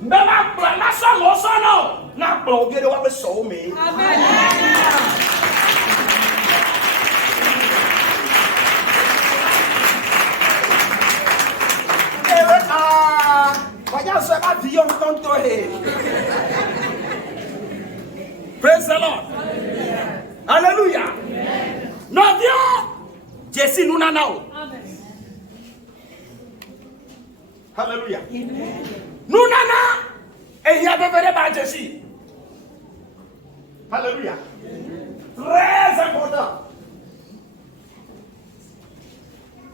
Mais ma so mo so no. Na plan bien de wa so me. Amen. Voyons ce avion contre Praise the Lord. Alléluia. Nous avions Jésus nous nanao. Alléluia. Nous nana et il y avait vraiment Jésus. Alléluia. Très important.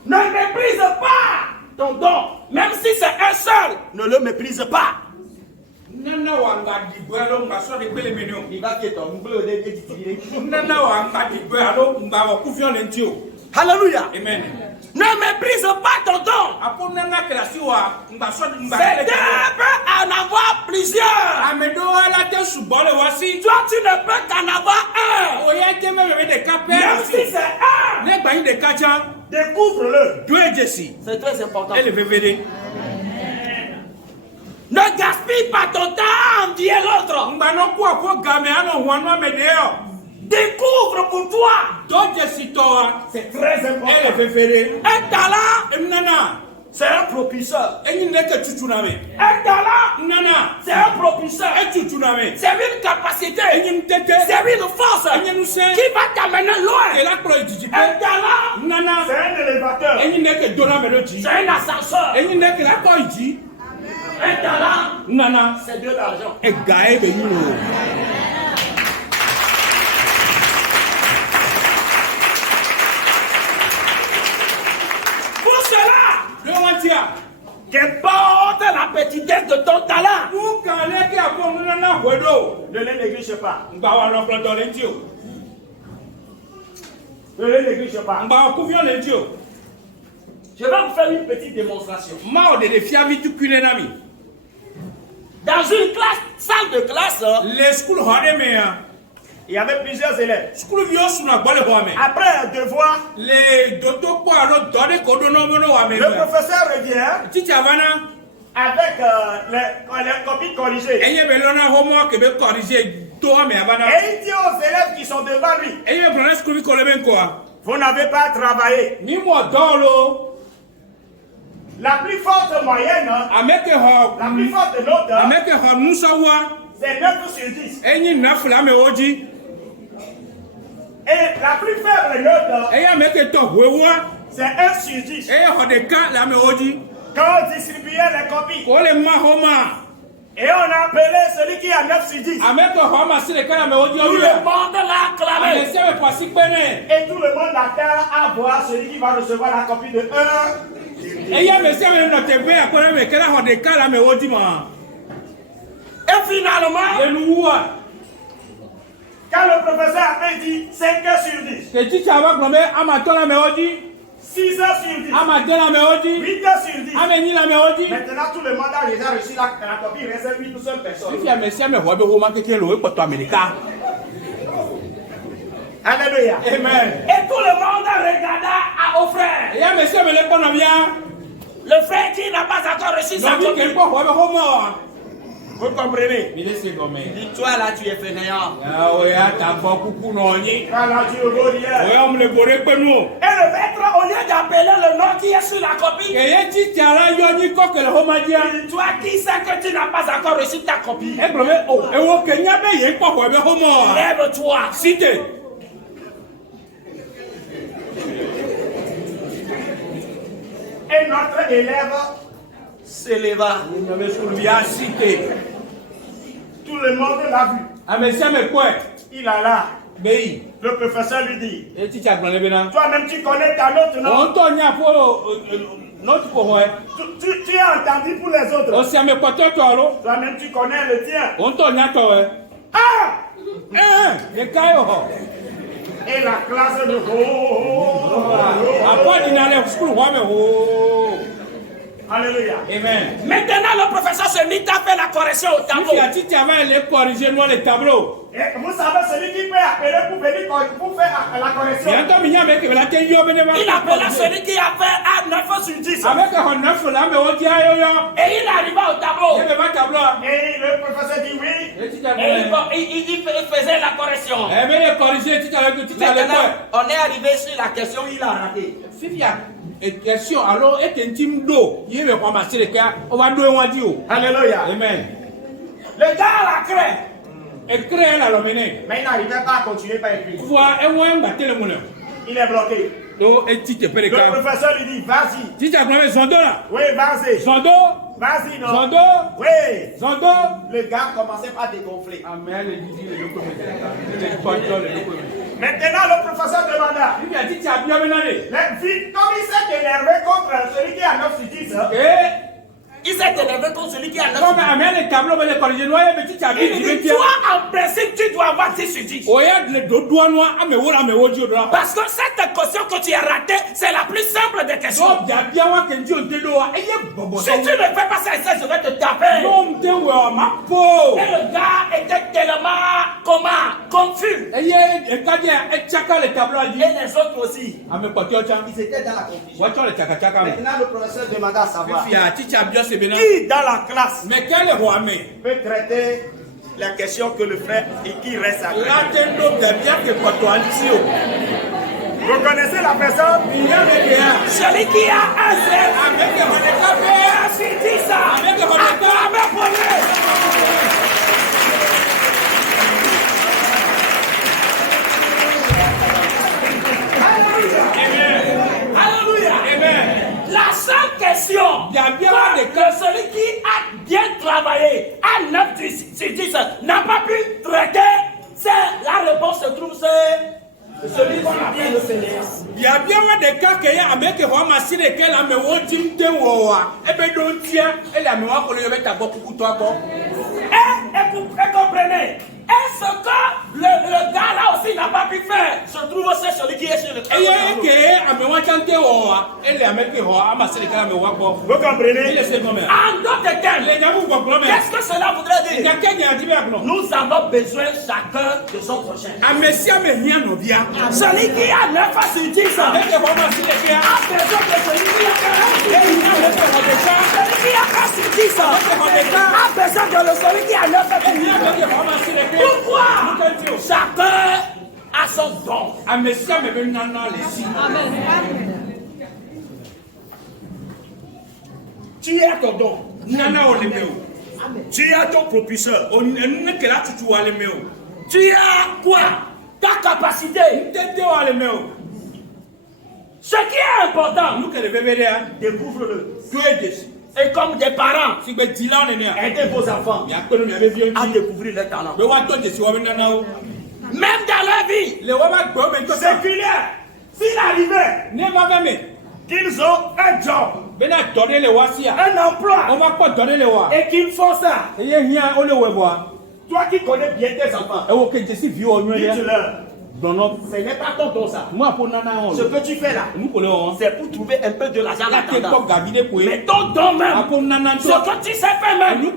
Ne méprise pas ton don, même si c'est un seul, ne le méprise pas. Nana wanga di bwelo ngaso de pele menyo. Iba keto mblo de titire. Nana wanga di bwelo ngaba kufion lentio. Alléluia. Amen. Ne méprise pas ton don. Apo nana kelasiwa ngaso ngaba. C'est en avoir plusieurs. Amedo ala te subole wasi. Toi tu ne peux qu'en avoir un. Oya te me de capé. Même si c'est un. Ne ba de kacha. Découvre-le. Dieu Jésus. C'est très important. Et le VVD. Ne gaspille pas ton temps à envier l'autre. Découvre pour toi. C'est très important. Un talent, c'est un propulseur. Un talent, c'est un propulseur. C'est une capacité. C'est une force qui va t'amener loin. Un talent, c'est un élévateur. C'est un ascenseur. Un talent, nana, c'est de l'argent. Et gaé béni. Pour cela, qu'importe la petitesse de ton talent, ne les néglige pas. Ne les néglige pas. Je vais vous faire une petite démonstration. Dans une classe, salle de classe, il y avait plusieurs élèves. Après un devoir, le professeur revient avec les copies corrigées. Et il dit aux élèves qui sont devant lui, vous n'avez pas travaillé. La plus forte moyenne, la plus forte note, c'est 9 sur 10. Et la plus faible note, c'est 1 sur 10. Quand on distribuait les copies, et on a appelé celui qui a 9 sur 10. Tout le monde l'a acclamé. Et tout le monde attend à voir celui qui va recevoir la copie de 1. Et finalement, quand le professeur avait dit 5 sur 10, 6 sur 10, 8 sur 10, maintenant tout le monde a déjà reçu la copie, il reste 8 seules personnes. Alléluia. Amen. Et tout le monde regarda au frère. Le frère qui n'a pas encore reçu sa copie. Vous comprenez? Dis-toi là, tu es fainéant. Et le maître, au lieu d'appeler le nom qui est sur la copie, toi qui sais que tu n'as pas encore reçu ta copie, lève-toi. Et notre élève s'éleva. Tout le monde l'a vu. Il alla. Le professeur lui dit, toi-même tu connais ta note, non? Tu as entendu pour les autres. Toi-même tu connais le tien. Ah! Et la classe de Après, il allait au school, Alléluia. Amen. Maintenant, le professeur se mit à faire la correction au tableau. Si tu avais les corriger moi les tableaux. Et vous savez, celui qui peut appeler pour venir pour faire la correction. Il appela celui qui a fait à 9 sur 10. Avec un 9 là, mais on dit et il arriva au tableau. Et le professeur dit oui. Et il faisait la correction. Mais les corriger, Maintenant, on est arrivé sur la question, il a raté. Et question, alors, est un team d'eau. Il veut ramasser les cas, on va douer un dieu. Alléluia. Amen. Le gars a la craie. Et crée la l'amener. Mais il n'arrivait pas à continuer par écrire. Voir un moyen battre le moulin. Il est bloqué. Donc, et tu te fais les cas. Le professeur lui dit, vas-y. Si tu as promis Zondo là. Oui, vas-y. Zondo. Vas-y, non. Zondo. Oui. Zondo. Le gars commençait par dégonfler. Amen. Maintenant, le professeur demanda. Il a dit, tu as bien mené. Comme il s'est énervé contre celui qui a 9 sur 10. Il s'est énervé contre celui qui a 9 sur 10. Comme Amen, les tableaux, mais les corriger noirs, mais tu as bien dit. Toi, en principe, tu dois avoir 10 sur 10. Parce que cette question que tu as ratée, c'est la plus simple des questions. Si tu ne fais pas ça, je vais te taper. Et le gars était tellement confus. Et les autres aussi. Ils étaient dans la confusion. Maintenant, le professeur demanda à savoir qui dans la classe peut traiter la question que le frère et qui reste à côté. Vous connaissez la personne? Celui qui a un zèle. C'est dit ça. Acclamez pour lui. Alléluia. Amen. La seule question que celui qui a bien travaillé à 9 sur 10 n'a pas pu traiter, c'est la réponse se trouve, c'est celui qu'on appelle le Péléas. Il y a bien des cas qui sont avec ramasser lesquels la mémoire dit et bien donc tiens et la mémoire pour le mettre à bord pour toi. Et comprenez, est-ce que le gars là aussi n'a pas pu faire? Se trouve c'est celui qui est sur le terrain. Vous comprenez? En d'autres termes, qu'est-ce que cela voudrait dire? Nous avons besoin chacun de son prochain. Celui qui a 9 sur 10 a besoin de celui qui a 40. Celui qui a 4 sur 10 a besoin de celui qui a 9 sur 10. Pourquoi? Chacun a son don. Amen. Tu as ton don. Tu as ton propulseur. Tu as quoi? Ta capacité. Ce qui est important, découvre-le. Et comme des parents, aidez vos enfants à découvrir leurs talents. Même dans leur vie séculière, s'il arrivait qu'ils ont un job, un emploi, et qu'ils font ça, toi qui connais bien tes enfants, dites-leur. Ce n'est pas ton don ça. Ce que tu fais là, c'est pour trouver un peu de l'argent là-dedans. Mais ton don même, ce que tu sais faire même,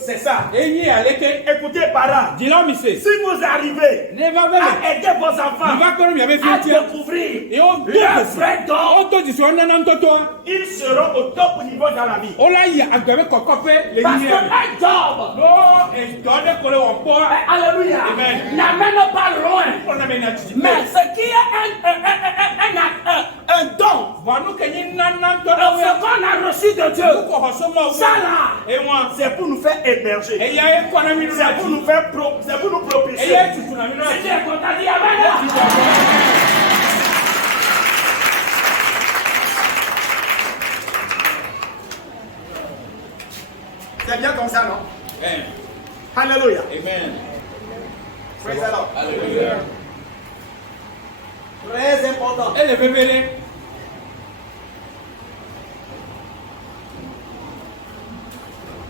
c'est ça. Écoutez parents, si vous arrivez à aider vos enfants à découvrir leur vrai don, ils seront au top niveau dans la vie. Parce qu'un job, alléluia, n'amène pas loin. Mais ce qui est un don, ce qu'on a reçu de Dieu, ça là, c'est pour nous faire émerger. C'est pour nous faire c'est pour nous propulser. C'est bien comme ça, non? Alléluia. Amen. Praise the Lord. Alléluia. Très important.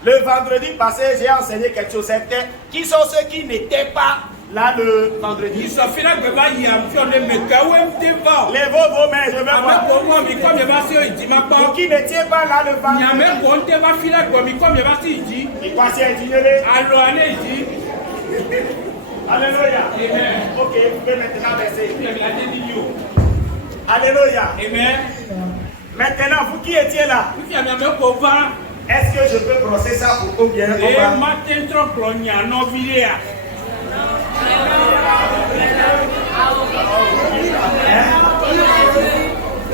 Le vendredi passé, j'ai enseigné quelque chose. C'était qui sont ceux qui n'étaient pas Là, le vendredi. Il s'en fait là que va y avoir des mecs où ils vont. Lèvez vos mains, je vais voir. Avec moi, mais comme il va se dire, ma part. Pour qui ne tient pas là le Il y a vendredi. même pour te va filer comme il comme il va se dire. Et quoi, c'est ignoré? Alors, allez, dit. Alléluia. Amen. Ok, vous pouvez maintenant verser. Il a dit Dieu. Alléluia. Amen. Maintenant, vous qui étiez là, Il y a même pour voir. est-ce que je peux brosser ça pour combien on Et va? matin trop clonia non vidéo.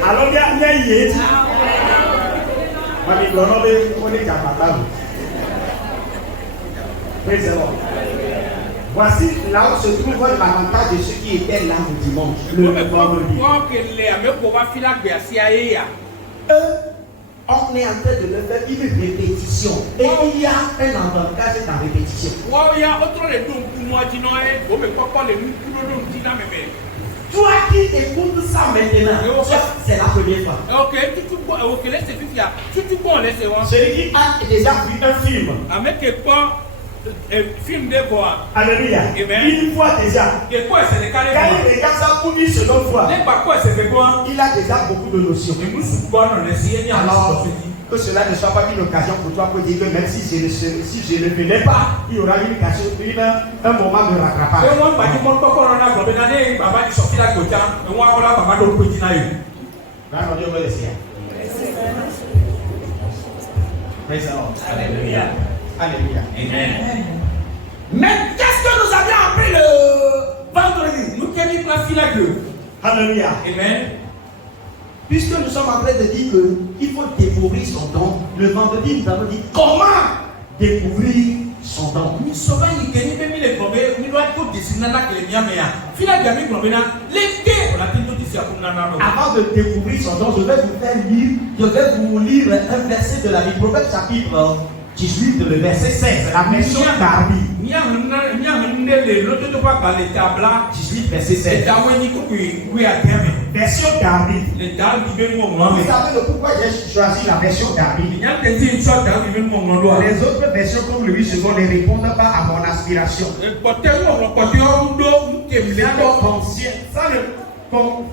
Alors, bien, il y a Mami, on est capable. Praise the Lord. Voici là où se trouve l'avantage de ceux qui étaient là le dimanche, le vendredi. On est en train de le faire une répétition. Et il y a un avantage dans la répétition. Toi qui écoutes ça maintenant, c'est la première fois. Celui qui a déjà vu un film. Film de voir. Alléluia. Une fois déjà. Quand il regarde ça pour une seconde fois, il a déjà beaucoup de notions. Alors, que cela ne soit pas une occasion pour toi pour dire que même si je ne venais pas, il y aura une occasion, un moment de rattrapage. Alléluia. Alléluia. Amen. Mais qu'est-ce que nous avions appris le vendredi? Nous qui avons placé la gueule. Alléluia. Amen. Puisque nous sommes en train de dire qu'il faut découvrir son don, le vendredi nous avons dit comment découvrir son don. Nous sommes les gagnants, mais les bombés, nous doit tout dessiner là que les miens mais fila gamin bombé là, les quais on a tout ici à Kunana. Avant de découvrir son don, je vais vous lire un verset de la Bible, Proverbe chapitre 18, le verset 16, la version d'Arbi. 18, verset 16. Version d'Arbi. Vous savez le pourquoi j'ai choisi la version d'Arbi? Les autres versions, comme le 8 secondes, ne répondent pas à mon aspiration.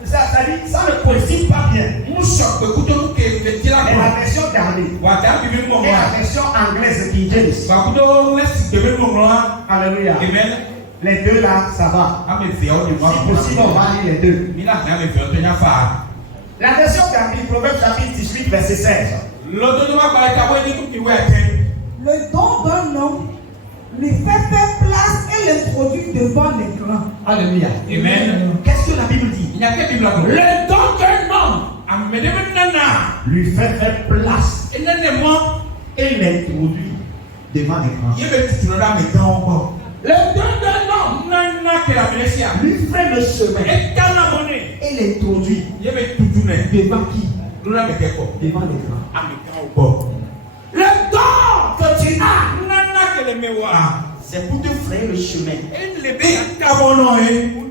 Ça ne coïncide pas bien. Et la version d'Arbi et la version anglaise King James. Alléluia. Les deux là, ça va. Si possible, on va lire les deux. La version d'Arbi, Proverbe chapitre 18, verset 16. Le don d'un homme lui fait faire place et l'introduit devant les grands. Alléluia. Amen. Qu'est-ce que la Bible dit? Le don d'un homme Lui fait faire place et l'introduit devant les grands. Le don d'un homme Lui fait le chemin et l'introduit devant qui? Devant les grands. Le don que tu as C'est pour te frayer le chemin. Pour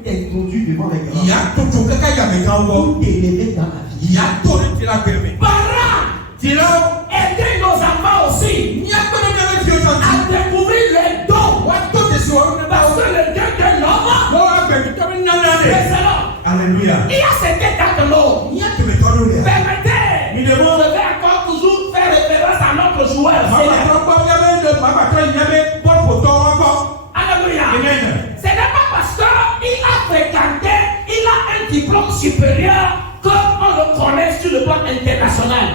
t'introduire devant les grands. Pour t'élever dans la vie. Parents, aidez nos enfants aussi à découvrir les dons. Parce que le don d'un homme, c'est excellent. Alléluia. Il y a cet état de l'eau. Permettez, je vais encore toujours faire référence à notre joueur. Alléluia. Ce n'est pas parce qu'il a fréquenté, il a un diplôme supérieur qu'on le connaît sur le plan international.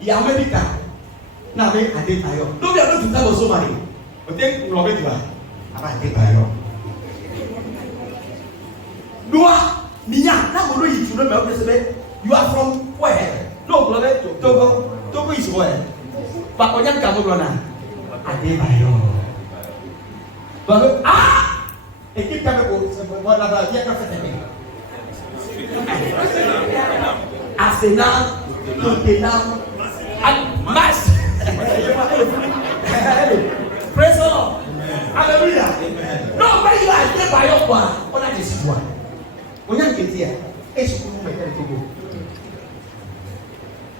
Il y a un médical. N'avait à détailler. Donc, il y a tout ça au Somalie. Peut-être que vous l'avez dit. Avant détailler. Doa, Nia, now we know you to remember this. You are from where? No, brother, Togo. Togo is where? But when you come to Ghana, Adebayo. But et qui t'a fait voilà la vie qu'a fait Arsenal, Tottenham, Mas, Praise the Lord. Alléluia. Non, mais il a été par quoi? On a des citoyens. On a qui dit, et ce que vous mettez le Togo.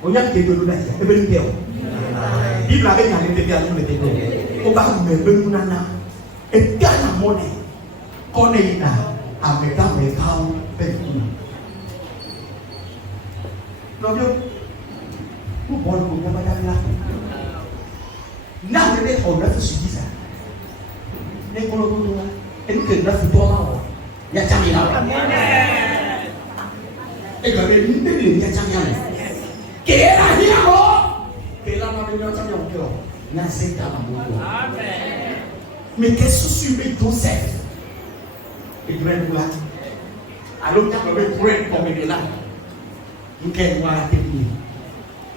On a qui dit, on a dit, et bien, il avait gagné des gars, on était là. On va nous mettre le nana. Et dans la monnaie, qu'on est là, avec un mécano, pédicule. Non, non. Vous voyez combien madame là? Là, on est au 9 sur 10 ans. Et nous, que 9 pour toi, il y a jamais là. Et quand même, il y a jamais là. Qui est là, il y a quoi? Qui est là, il y a jamais là. Mais qu'est-ce que tu veux ton cerf? Et tu vas nous là. Alors, tu vas me prendre comme il est là. Il y a un noir à tes pieds.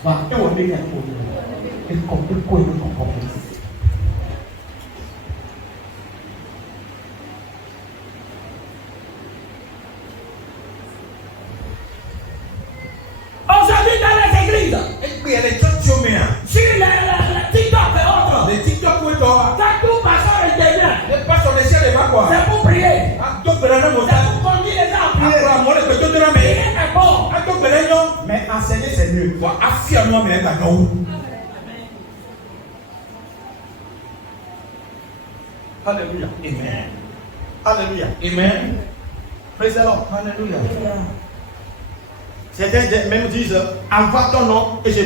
Va, et on est là pour nous. Et comme tu peux nous comprendre. Aujourd'hui dans les églises, Il y a les trucs chômés. sur les TikTok et autres, Les TikTok, oui, toi. quand tout passeur intervient, Les passes sur les ciels, les va quoi? c'est pour prier. Ah, donc, ben, là, C'est mon pour conduire les gens à prier. après, moi, les petits de la Prier mer. est bon. Ah, donc, ben, là, non. Mais enseigner, c'est mieux. Bon, affirme-moi, mais elle va non. Alléluia. Amen. Alléluia. Amen. Praise the Lord. Alléluia. Certains même disent, envoie ton nom et je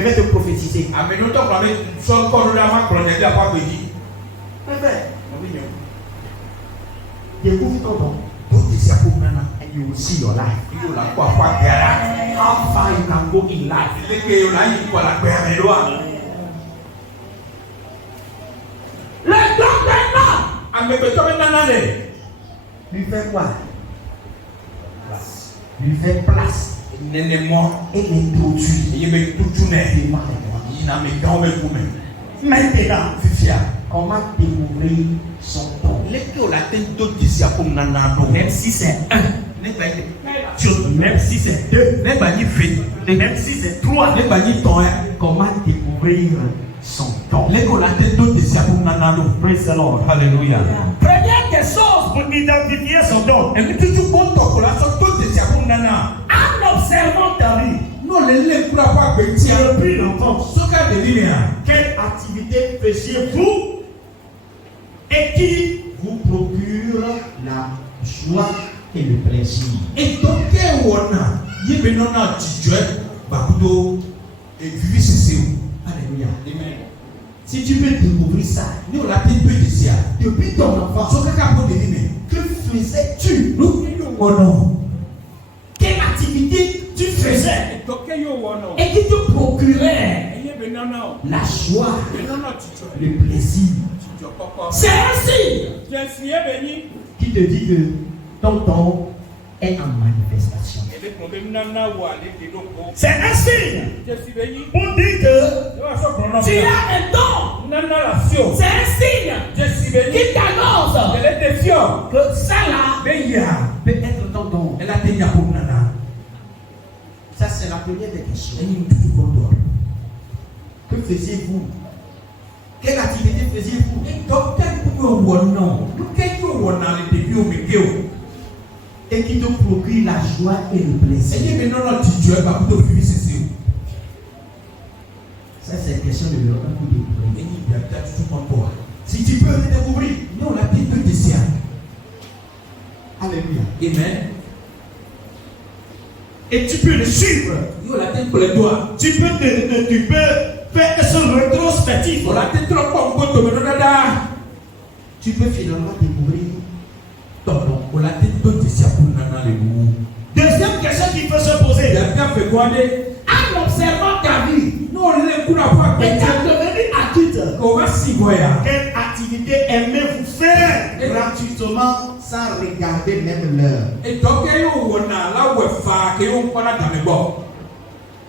vais te prophétiser. Ah, mais nous, on va mettre sur le corps de la main pour l'aider à pas pédir. Découvre ton nom. Donc, c'est pour maintenant. And you will see your life. Il y a quoi, quoi, guerre. How far you can go in life. Il est que là, il faut la guerre, mais loin. Le don maintenant. Ah, mais peut-être maintenant, Lui faire quoi? Place. Lui faire place. Nénément, Et l'introduire. il y a tout tourné. devant les gens. Il n'a mais quand même pour même. Maintenant, Fifia. comment découvrir son don? Les que la tête d'autres ici à pour nanano. Même si c'est 1, même si c'est 2, Les bannis fait. même si c'est 3, Les bannis ton. comment découvrir son don? Les que la tête d'autres ici à pour nanano. Praise the Lord. Alléluia. Première des choses, Pour identifier son don, Et puis toujours bon temps pour la sorte d'autres ici à pour nana. en observant ta vie, Non, les pour avoir petit. depuis l'enfance, Ce cas de lumière. quelle activité faisiez-vous et qui vous procure la joie et le plaisir? Et donc, on a, il y a non à Tijoué, Bakudo, et Vivi Sissé. Alléluia. Amen. Si tu peux découvrir ça, Nous, on a été peu d'ici. depuis ton enfance, Ce cas de lumière. que faisais-tu? Nous, on a. Quelle activité tu faisais et qui te procurait la joie, le plaisir? c'est ainsi Qui te dit que ton don est en manifestation? C'est un signe pour dire que tu as un don. C'est un signe qui t'annonce que ça là peut être ton don. Elle a tenu à pour nana. Ça, c'est la première des questions. Elle est tout bon. Que faisiez-vous? Quelle activité faisiez-vous? Donc, quel pour non. Quel pour on a le début au milieu. Et qui te procure la joie et le plaisir? Et il y a maintenant notre Tijoué, Bakudo, Vivi Sissé. Ça, c'est une question de l'ordre pour découvrir. Et il y a peut-être tout mon corps. Si tu peux le découvrir, Nous, on a été peu d'ici. alléluia. Amen. Et tu peux le suivre. Nous, on a été pour les doigts. Tu peux faire ce rétrospectif. On a été trop bon pour te mettre. Tu peux finalement découvrir ton don. On a été peu d'ici pour nana les mots. Deuxième question qu'il faut se poser. Il a bien fait quoi? en observant ta vie Nous, on les coups à pas. et t'as devenu adulte. On va s'y voir. Quelle activité aimez-vous faire gratuitement sans regarder même l'heure? Et donc, il y a là où il faut que on connaisse dans les bords.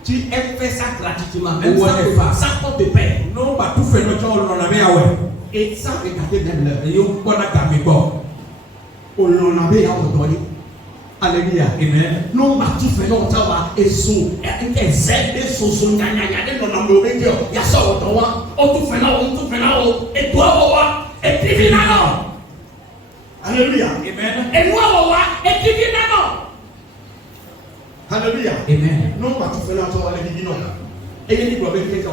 Tu aimes faire ça gratuitement, même Ouais, sans qu'on te paie. Non, bah tout fait notre on en avait à ouais. Et sans regarder même l'heure. Et on connaît dans les bords. On en avait à donner. Alléluia. Amen. Non, bah tu fais non, ça va. Et sous, et zèle, et sous, gna gna gna, et non, non, non, il y a ça au droit. On tout fait là, et toi, et Alléluia. Amen. Et nous, on va étudier maintenant. Alléluia. Amen. Non, pas tout fait là, toi, allez, dis non. Et il dit, quoi, ben, quelqu'un.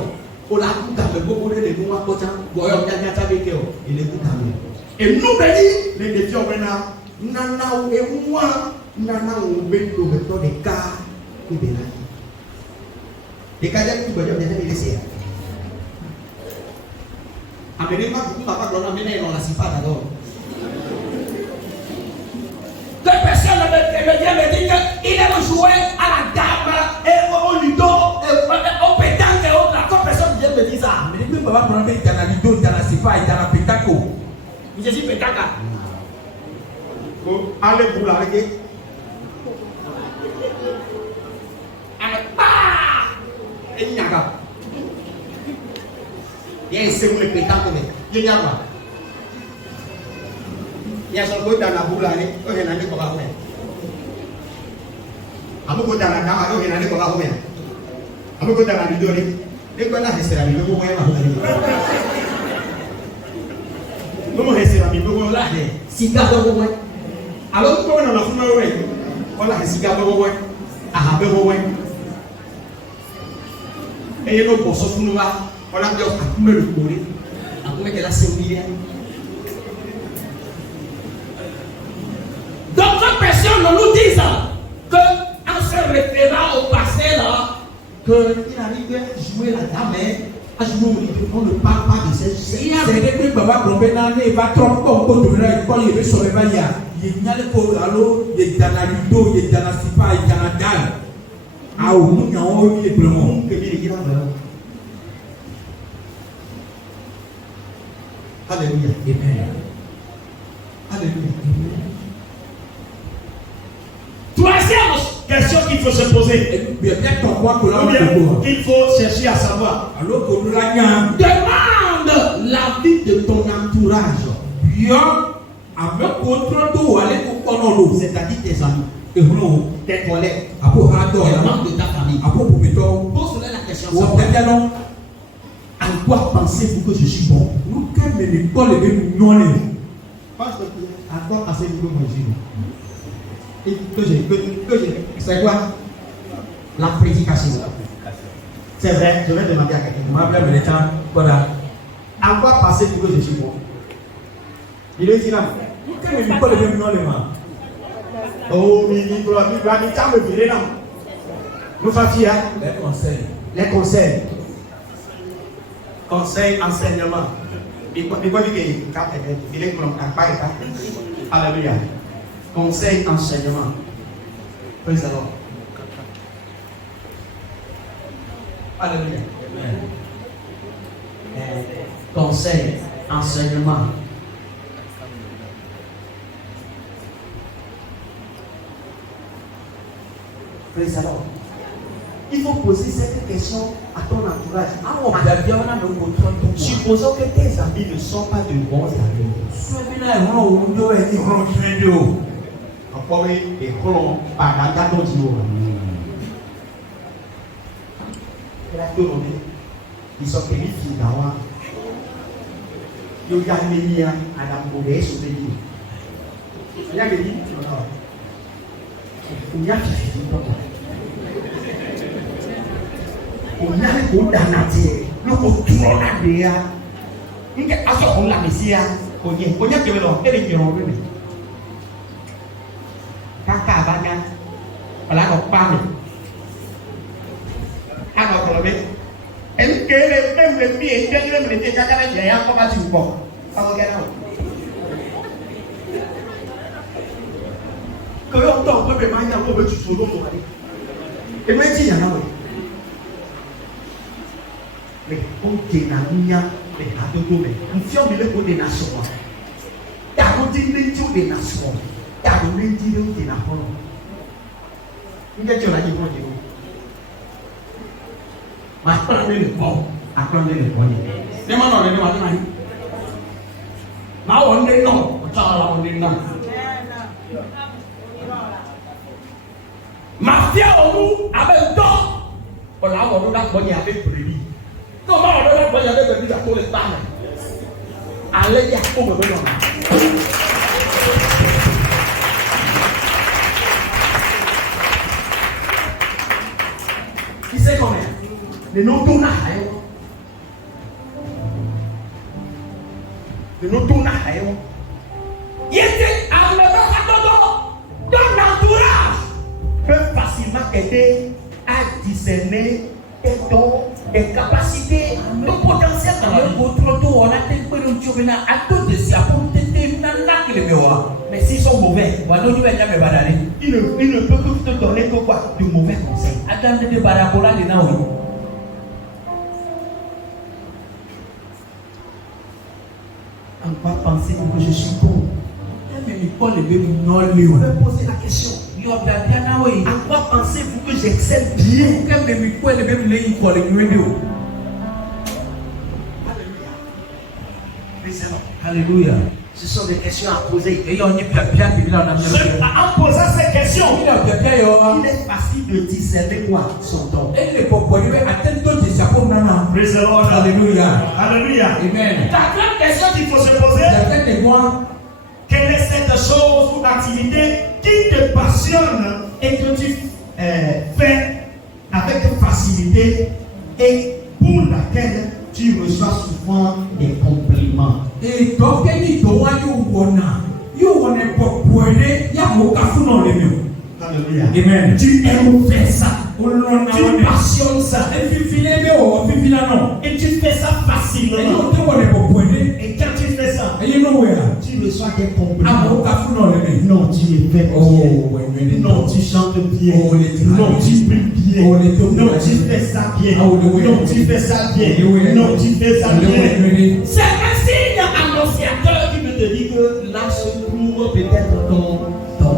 On l'a tout à fait, beaucoup de nous, à côté, voyons, il y a ta béquille, il est tout à fait. Et nous, bénis, les défis, on a, nana, et moi, nana, on bénit le retour des cas, et bien là. Les cas qui vont bien laisser. Amenez-moi, vous ne pouvez pas amener dans la cipa d'abord. Deux personnes me disent qu'il aime jouer à la dame et au ludo, au pétanque et au la personne vient me dire ça. Mais les papa pour mettre dans la ludo, dans la cipa et dans la pétanque. Je suis pétanque. Allez pour la règle. Et il y a un gars. Il y a un séjour de pétanque. Il y a un gars. Il y a un gars dans la boule. Il y a un gars qui va faire. Il y a un gars dans la dame. Il y a un gars qui va faire. Il y a un gars dans la ludo. Il y a un gars qui va faire. Comment rester la Bible là? Si tu as besoin. Alors comment on a fait ma ouais? Voilà, si tu as besoin. Ah, besoin. Et nous pour ce nous là, on a dit à me le courir. À me que la série. D'autres personnes nous disent que en se référant au passé là, qu'il arrive à jouer la dame, à jouer on ne parle pas de ces choses. Il y a des trucs baba promet il va tromper comme quand il veut sauver Vaya. Il y a le code allo, il y a dans la ludo, il y a dans la cipa, il y a dans la dalle. Ah oui, nous avons eu le monde que il y a là. Alléluia. Amen. Alléluia. troisième Question qu'il faut se poser. Il y a bien ton quoi que là Ou bien il faut chercher à savoir. alors que nous l'avons. demande l'avis de ton entourage. Bien, avec contrôle d'eau, aller pour qu'on C'est-à-dire tes amis, et nous, tes collègues, après Hador, Les membres de ta famille. après Poupeton, Pose-leur la question. ou peut-être non, à quoi pensez-vous que je suis bon? nous qui mais l'école est venue nous donner. À quoi pensez-vous que je suis bon? C'est quoi? La prédication. C'est vrai, je vais demander à quelqu'un. Moi, bien, mais les temps, voilà. À quoi pensez-vous que je suis bon? Il est dit là. Nous qui mais l'école est venue nous donner. Oh, mais il doit me virer là. Nous faisons Les conseils. les conseils. Conseil, enseignement. Il faut dire que il est pour Alléluia. Conseil, enseignement. Praise the Lord. Alléluia. Conseil, enseignement. Praise the Lord. Il faut poser cette question à ton entourage. Supposons que tes amis ne sont pas de bons amis. Ils sont qualifiés d'avoir. Ils ont gagné à la mauvaise souvenir. Il y a des gens qui ont on a le coup d'anaté, le coup de l'année. Il y a un peu de la messia. On y a que l'on est les gens. Kaka Banya, voilà, on parle. Alors, on est. Et que même les pieds, même les pieds, Kaka, il y a un peu de support. Ça va gagner. Que l'on tombe, on peut manier un peu de support. Et moi, il y en a. Mais on tient à nous, mais à tout le monde. Nous sommes les nations. Il y a des nations. Il y a des nations. Il y a des nations. Apprendre le bon. Apprendre le bon. Les gens n'ont pas de mal. Mais on est non. On est non. Mafia au nous avec temps. On l'a on a bonne avec prévu. Comment on a bonne avec prévu à tous les femmes. allez y a comme un qui sait combien? Le nom tourna. Le nom tourna. Il était à ton entourage peut facilement aider à discerner tes dons, tes capacités, ton potentiel dans la vie. Mais s'ils sont mauvais, ils ne peuvent que te donner que quoi? De mauvais conseils. En quoi pensez-vous que je suis bon? Je vais poser la question. En quoi pensez-vous que j'excelle bien? Alléluia. Ce sont des questions à poser. En posant ces questions, il est facile de discerner quoi? Son don. Praise the Lord. Alléluia. Alléluia. Amen. La grande question qu'il faut se poser, quelle est cette chose ou activité qui te passionne et que tu fais avec facilité et pour laquelle tu reçois souvent des compliments? Alléluia. Amen. Tu aimes faire ça. Tu passionnes ça. Et tu fais ça facilement. Et quand tu fais ça, tu reçois des compliments. Non, tu es fait bien. Non, tu chantes bien. Non, tu pries bien. Non, tu fais ça bien. Non, tu fais ça bien. Non, tu fais ça bien. C'est un signe annonciateur qui me dit que là se trouve peut-être ton don.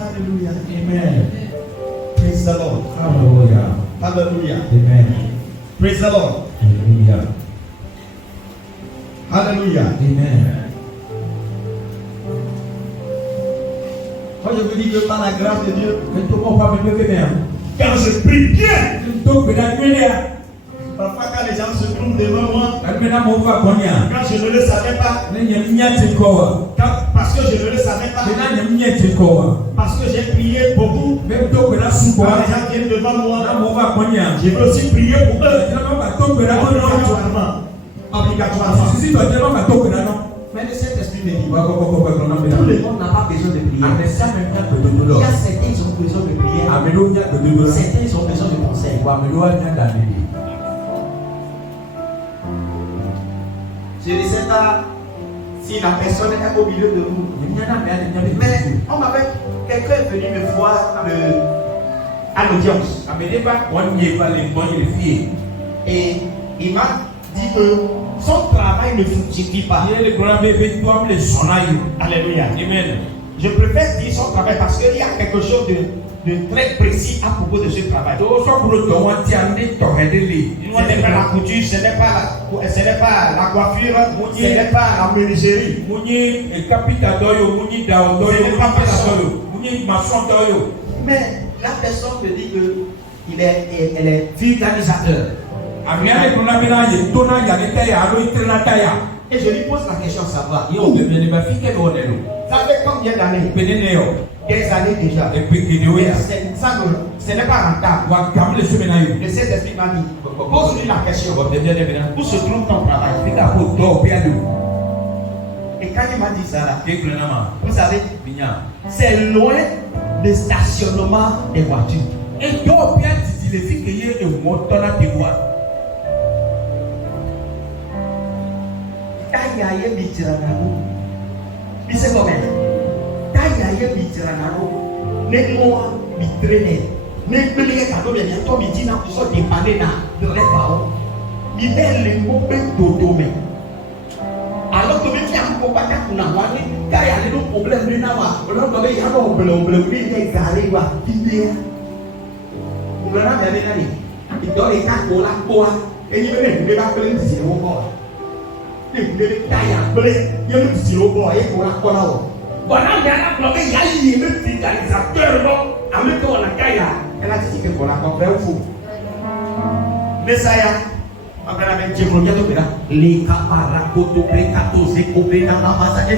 Alléluia. Amen. Praise the Lord. Hallelujah. Hallelujah. Amen. Praise the Lord. Hallelujah. Hallelujah. Amen. Moi je vous dis que par la grâce de Dieu, Quand je prie bien, parfois quand les gens se trouvent devant moi, quand je ne le savais pas, parce que je ne le savais pas, parce que j'ai prié beaucoup, quand les gens viennent devant moi, je veux aussi prier pour eux, obligatoirement. Mais le Saint-Esprit me dit, tout le monde n'a pas besoin de prier. Il y a certains qui ont besoin de prière, certains qui ont besoin de conseils. Je ne sais pas si la personne est au milieu de nous. Mais on m'avait, quelqu'un est venu me voir à l'audience. Et il m'a dit que son travail ne fructifie pas. Alléluia. Amen. Je préfère dire son travail parce qu'il y a quelque chose de très précis à propos de ce travail. Ce n'est pas la couture, ce n'est pas la coiffure, ce n'est pas la menuiserie. Mais la personne me dit qu'elle est vulgarisateur. Et je lui pose la question à savoir, ça fait combien d'années? Des années déjà. Ça, ce n'est pas rentable. Le Saint-Esprit m'a dit, pose-lui la question. Où se trouve ton travail? Et quand il m'a dit ça là, vous savez, c'est loin du stationnement des voitures. Et donc, bien, il suffit qu'il y ait un moteur à tes voies. Alors que même si on ne peut pas faire un problème, Messiah. Abra même Dieu pour bientôt là. Les capara koto prekato se kobe na masa ke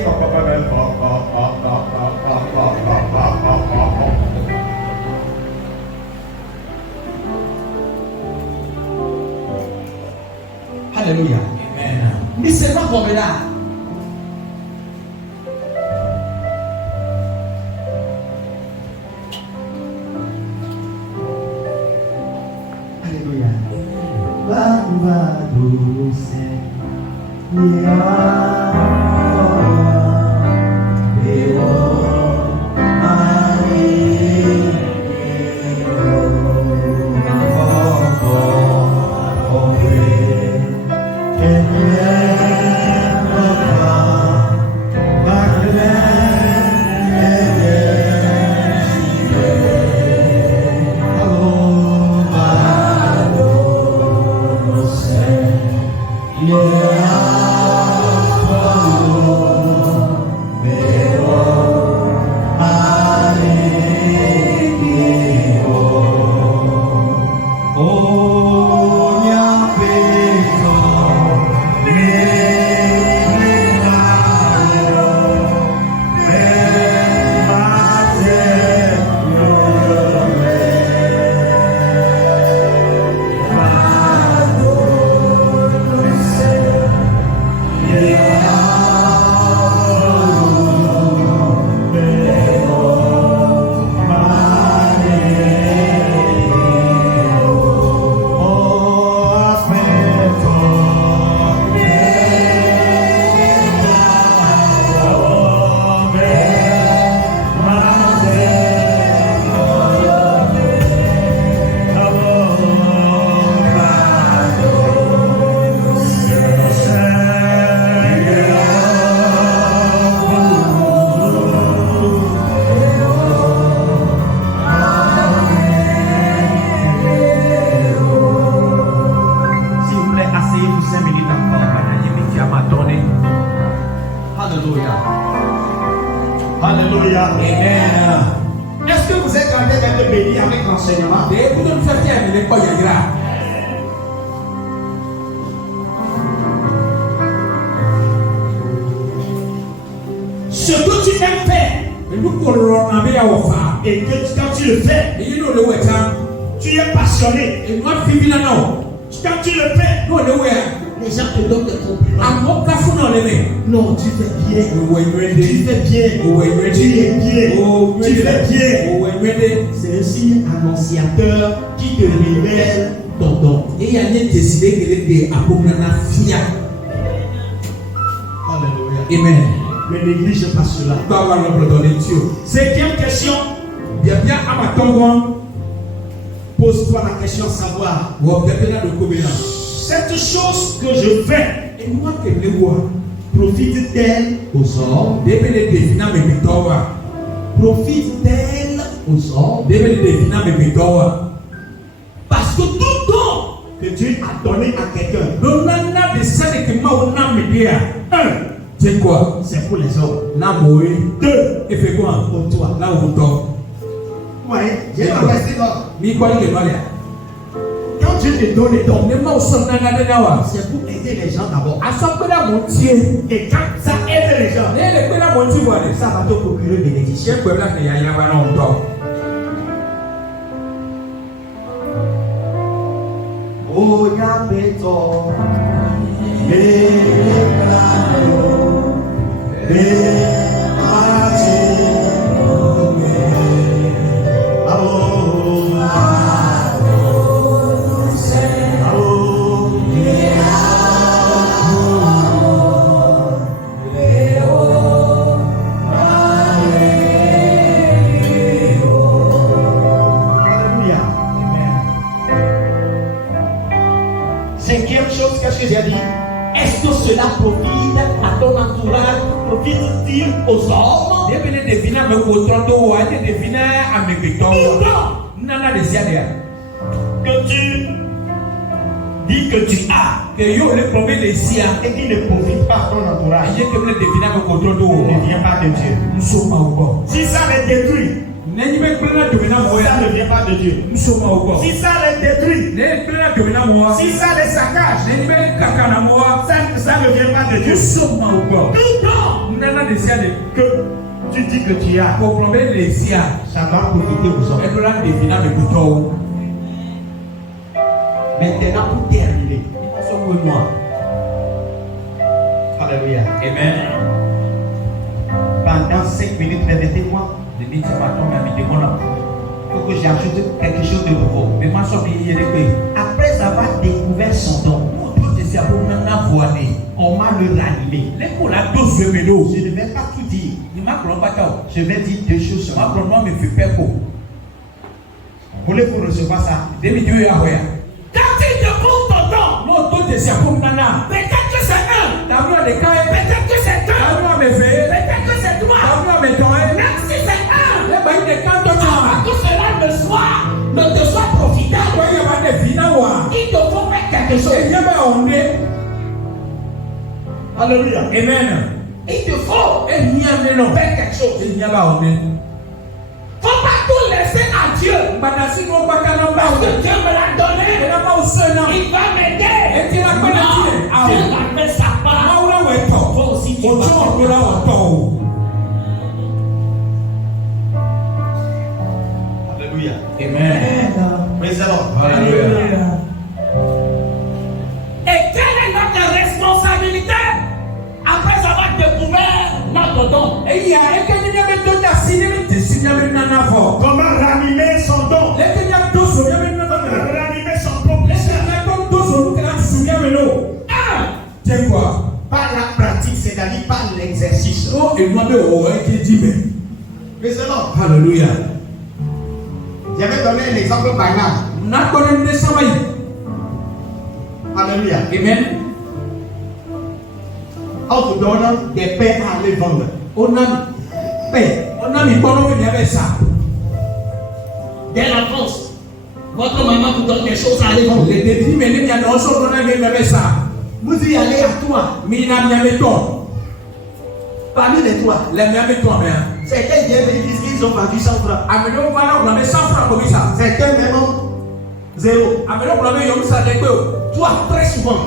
Alléluia. Amen. Mais c'est pas comme là. Alléluia. Va douce. Alléluia. Amen. Est-ce que vous êtes en train d'être béni avec l'enseignement? Ce que tu aimes faire, et que quand tu le fais, tu es passionné. Quand tu le fais, les gens te donnent des compliments. Non, tu fais bien. Tu fais bien. Tu es bien. Tu fais bien. C'est un signe annonciateur qui te révèle ton don. Alléluia. Amen. Ne néglige pas cela. Cinquième question. Pose-toi la question savoir. Cette chose que je fais, profite-t-elle aux hommes? Profite-t-elle aux hommes? Parce que tout don que Dieu a donné à quelqu'un, c'est quoi? C'est pour les hommes. Deux, pour toi. Ouais, j'ai pas resté là. Quand Dieu te donne les dons, c'est pour aider les gens d'abord. Et quand ça aide les gens, ça va te procurer bénédiction. Oh, Yabeto, cinquième chose, qu'est-ce que j'ai dit? Est-ce que cela profite à ton entourage? Profite-t-il aux hommes? Que tu dis que tu as et qui ne profite pas à ton entourage, ne vient pas de Dieu. Si ça les détruit, ça ne vient pas de Dieu. Si ça les détruit, si ça les saccage, ça ne vient pas de Dieu. Tout temps que tu dis que tu as, ça va profiter aux autres. Maintenant, pour terminer, alléluia. Amen. Pendant 5 minutes, permettez-moi pour que j'ajoute quelque chose de nouveau. Après avoir découvert son don, on m'a le ranimé. Je ne vais pas tout dire. Je vais dire 2 choses seulement. Voulez-vous recevoir ça? Quand il te pose ton don, peut-être que c'est 1, peut-être que c'est 2, peut-être que c'est 3, même si c'est 1, tout cela ne te soit profitable. Il te faut faire quelque chose. Alléluia. Amen. Il te faut faire quelque chose. Faut pas tout laisser à Dieu. Parce que Dieu me l'a donné. Il va m'aider. Dieu a fait sa part. Toi aussi tu vas faire. Alléluia. Amen. Praise the Lord. Hallelujah. Et quelle est notre responsabilité après avoir découvert notre don? Comment ranimer son don? Comment ranimer son propulseur? Par la pratique, c'est-à-dire par l'exercice. Praise the Lord. Hallelujah. J'avais donné un exemple banal. Alléluia. Amen. On vous donne des pains à aller vendre. Dès l'enfance, votre maman vous donne des choses à aller vendre. Vous y allez à toi. Parmi les toits. Certains viennent et disent qu'ils ont vendu 100 francs. Certains même 0. Toi, très souvent,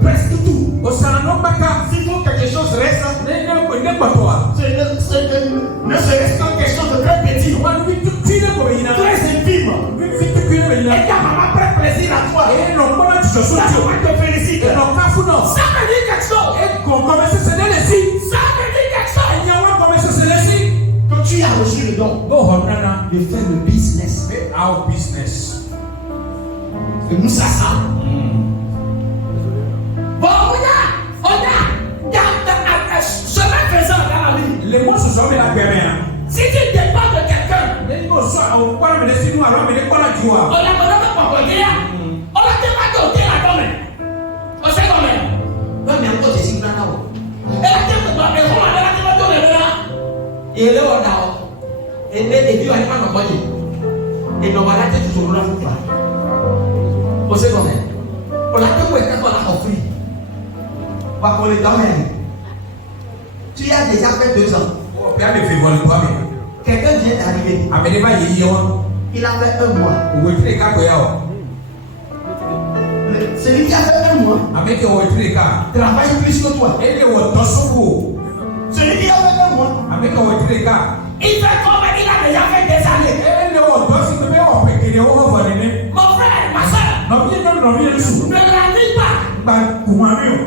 presque tout. S'il faut quelque chose reste, ne serait-ce que quelque chose de très petit, très intime. Et ta maman prend plaisir à toi. Ça va te féliciter. Ça veut dire quelque chose. Ça veut dire quelque chose. Que tu as reçu le don de faire le business. Our business. Et nous, ça sent. Bon, chemin faisant dans la vie. Si tu dépends de quelqu'un, on a tu as déjà fait 2 ans. Quelqu'un vient d'arriver. Il a fait 1 mois. Celui qui a fait 1 mois travaille plus que toi. Celui qui a fait 1 mois, il fait comme il a déjà fait des années. Mon frère, ma soeur, ne l'envie pas.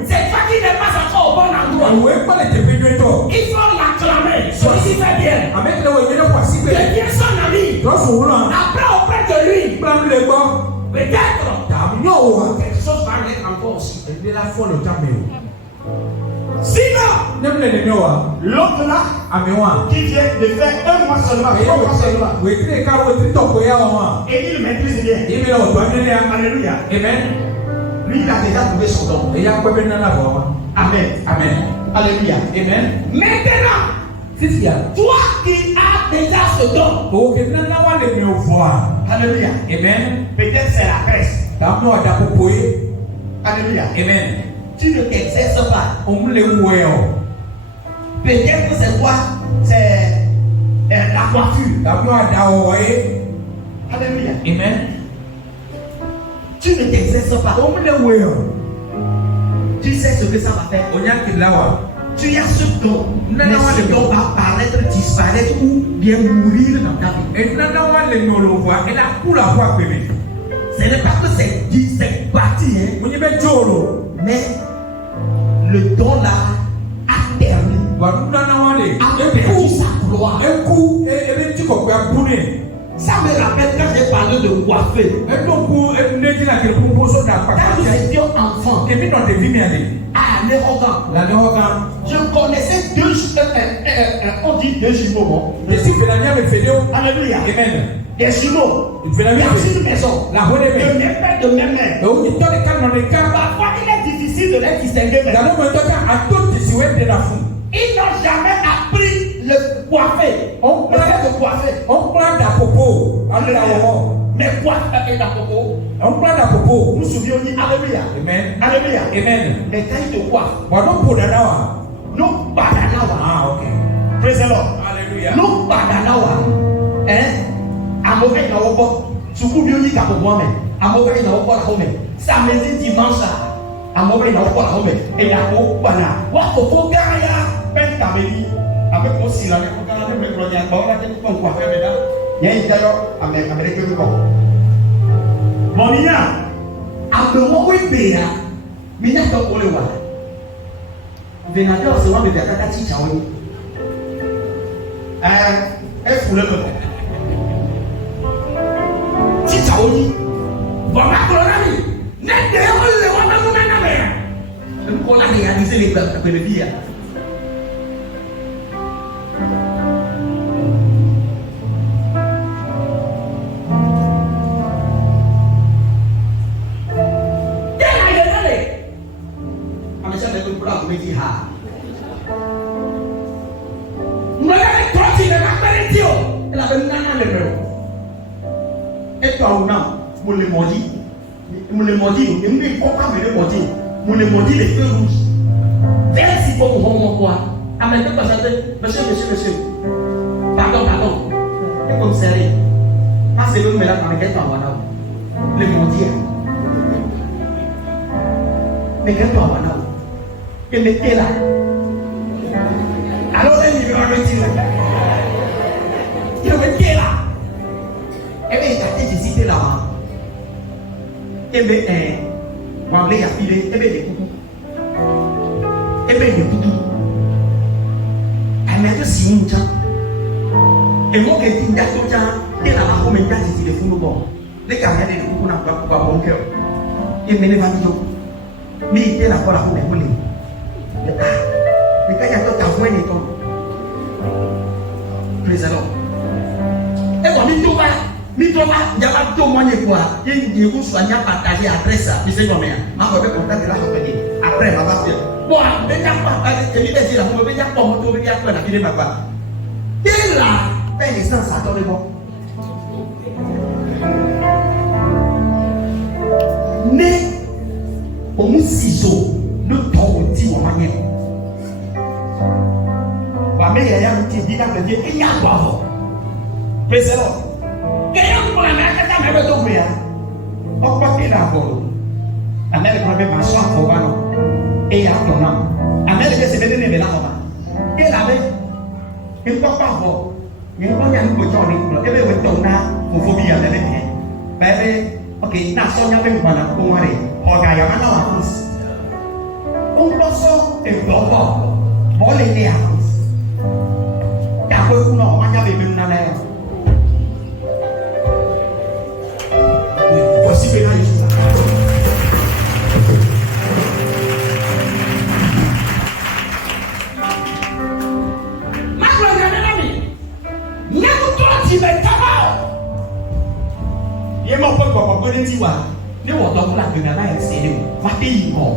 C'est toi qui n'est pas encore au bon endroit. Il faut l'acclamer. Celui qui fait bien. Devient son ami. Après, auprès de lui, peut-être quelque chose va l'être encore aussi. Sinon, l'autre là, qui vient de faire 1 mois seulement, 3 mois seulement, et il maîtrise bien. Alléluia. Amen. Lui, il a déjà trouvé son don. Amen. Amen. Alléluia. Amen. maintenant, toi qui as déjà ce don, Alléluia. Amen. Peut-être c'est la graisse. Alléluia. Amen. Tu ne t'exerces pas. Peut-être Peut-être que c'est quoi? C'est la coiffure. Alléluia. Amen. Tu ne t'exerces pas. Tu sais ce que ça va faire. Tu as ce don. Mais ce don va paraître, disparaître ou bien mourir dans ta vie. Ce n'est pas que c'est dit, c'est parti. Mais le don là a permis. A perdu sa gloire. Ça me rappelle quand j'ai parlé de coiffer. Quand nous étions enfants, l'arrogant. Je connaissais on dit deux jumeaux. Alléluia. Amen. Des jumeaux. Dans une maison. De même père, de même mère. Parfois, il est difficile de les distinguer. Ils n'ont jamais appris le coiffer. On fait de coiffer. On prend la popo. Mais coiffer et la popo. On prend la popo. Nous souvions dit Alléluia. Amen. Alléluia. Amen. Mais quand il te coiffe. Nous badanawa. Ah, ok. Praise the Lord. Alléluia. Nous badanawa. Amoké na obo. Suku bioni kapo boame. Amoké na obo la home. Samedi dimanche. Amoké na obo la home. Et la ko bana. Wa ko gaya. Ben kameli. Avec aussi la ko kana me bronya ba la te ko ko fa me da. Yai dayo Amérique ko. Monia. Abewo we be ya. Mina to ole wa. Venador se wa be ya kaka chicha woni. Fule ko. Chicha woni. Ba ma ko na ni. Ne de o le wa na na na me. Ko la ya di se le ba be be ya. Les feux rouges. Vers si bon quoi. Amène pas ça. Monsieur. Pardon. Et comme ça. Ah, c'est le mélange avec quel temps le mondial. Mais quel temps et mettez là. Alors, il va retirer. Il va mettre là. Et bien, il a été visité là-bas. Et bien, il a filé. Et bien, des coucous. Et bien, des coucous. Elle m'a dit si on tient. Et moi, qui dis d'accord, il a la home et il est fou. Les caméras de coucou n'ont pas bon cœur. Et mais les vanidos. Mais il était là pour la home et pour les. Mais quand il y a tout à voir, il est comme. Praise the Lord. Et quand il tombe, il y a pas tout le monde quoi. Il y a une soignant partagé après ça. Il sait combien. Ma mère veut contacter la compagnie. Après, ma va dire. Bon, mais il n'y a pas. Il dit la mère, il y a pas mon tour, il y a quoi la fille de papa. Et là, ben les sens attendez bon. Mais au moins ciseau, le temps dit en manière. Mais il y a un petit dit il y a quoi. Praise the Lord. Quelqu'un pour la mère, quelqu'un m'a fait tomber. On croit qu'il a volé. La mère est problème en soi, pour voir. Et il y a ton âme. La mère est venue de là. Et la mère, il ne peut pas voir. Il ne peut pas y aller pour toi. Il ne peut pas ton âme pour phobie à la mère. Bébé, ok, n'a pas soigné avec moi. Pour aller. Regarde, il y a maintenant en plus. On peut ça et bon. Bon, les nez à plus. Non, on va y aller même dans l'air. Voici bien là, ma gloire de l'ami. Même toi, tu vas être mort. Il est mort pour quoi? Pour dire quoi? Ne vous donne pas de la c'est nous. Va payer mort.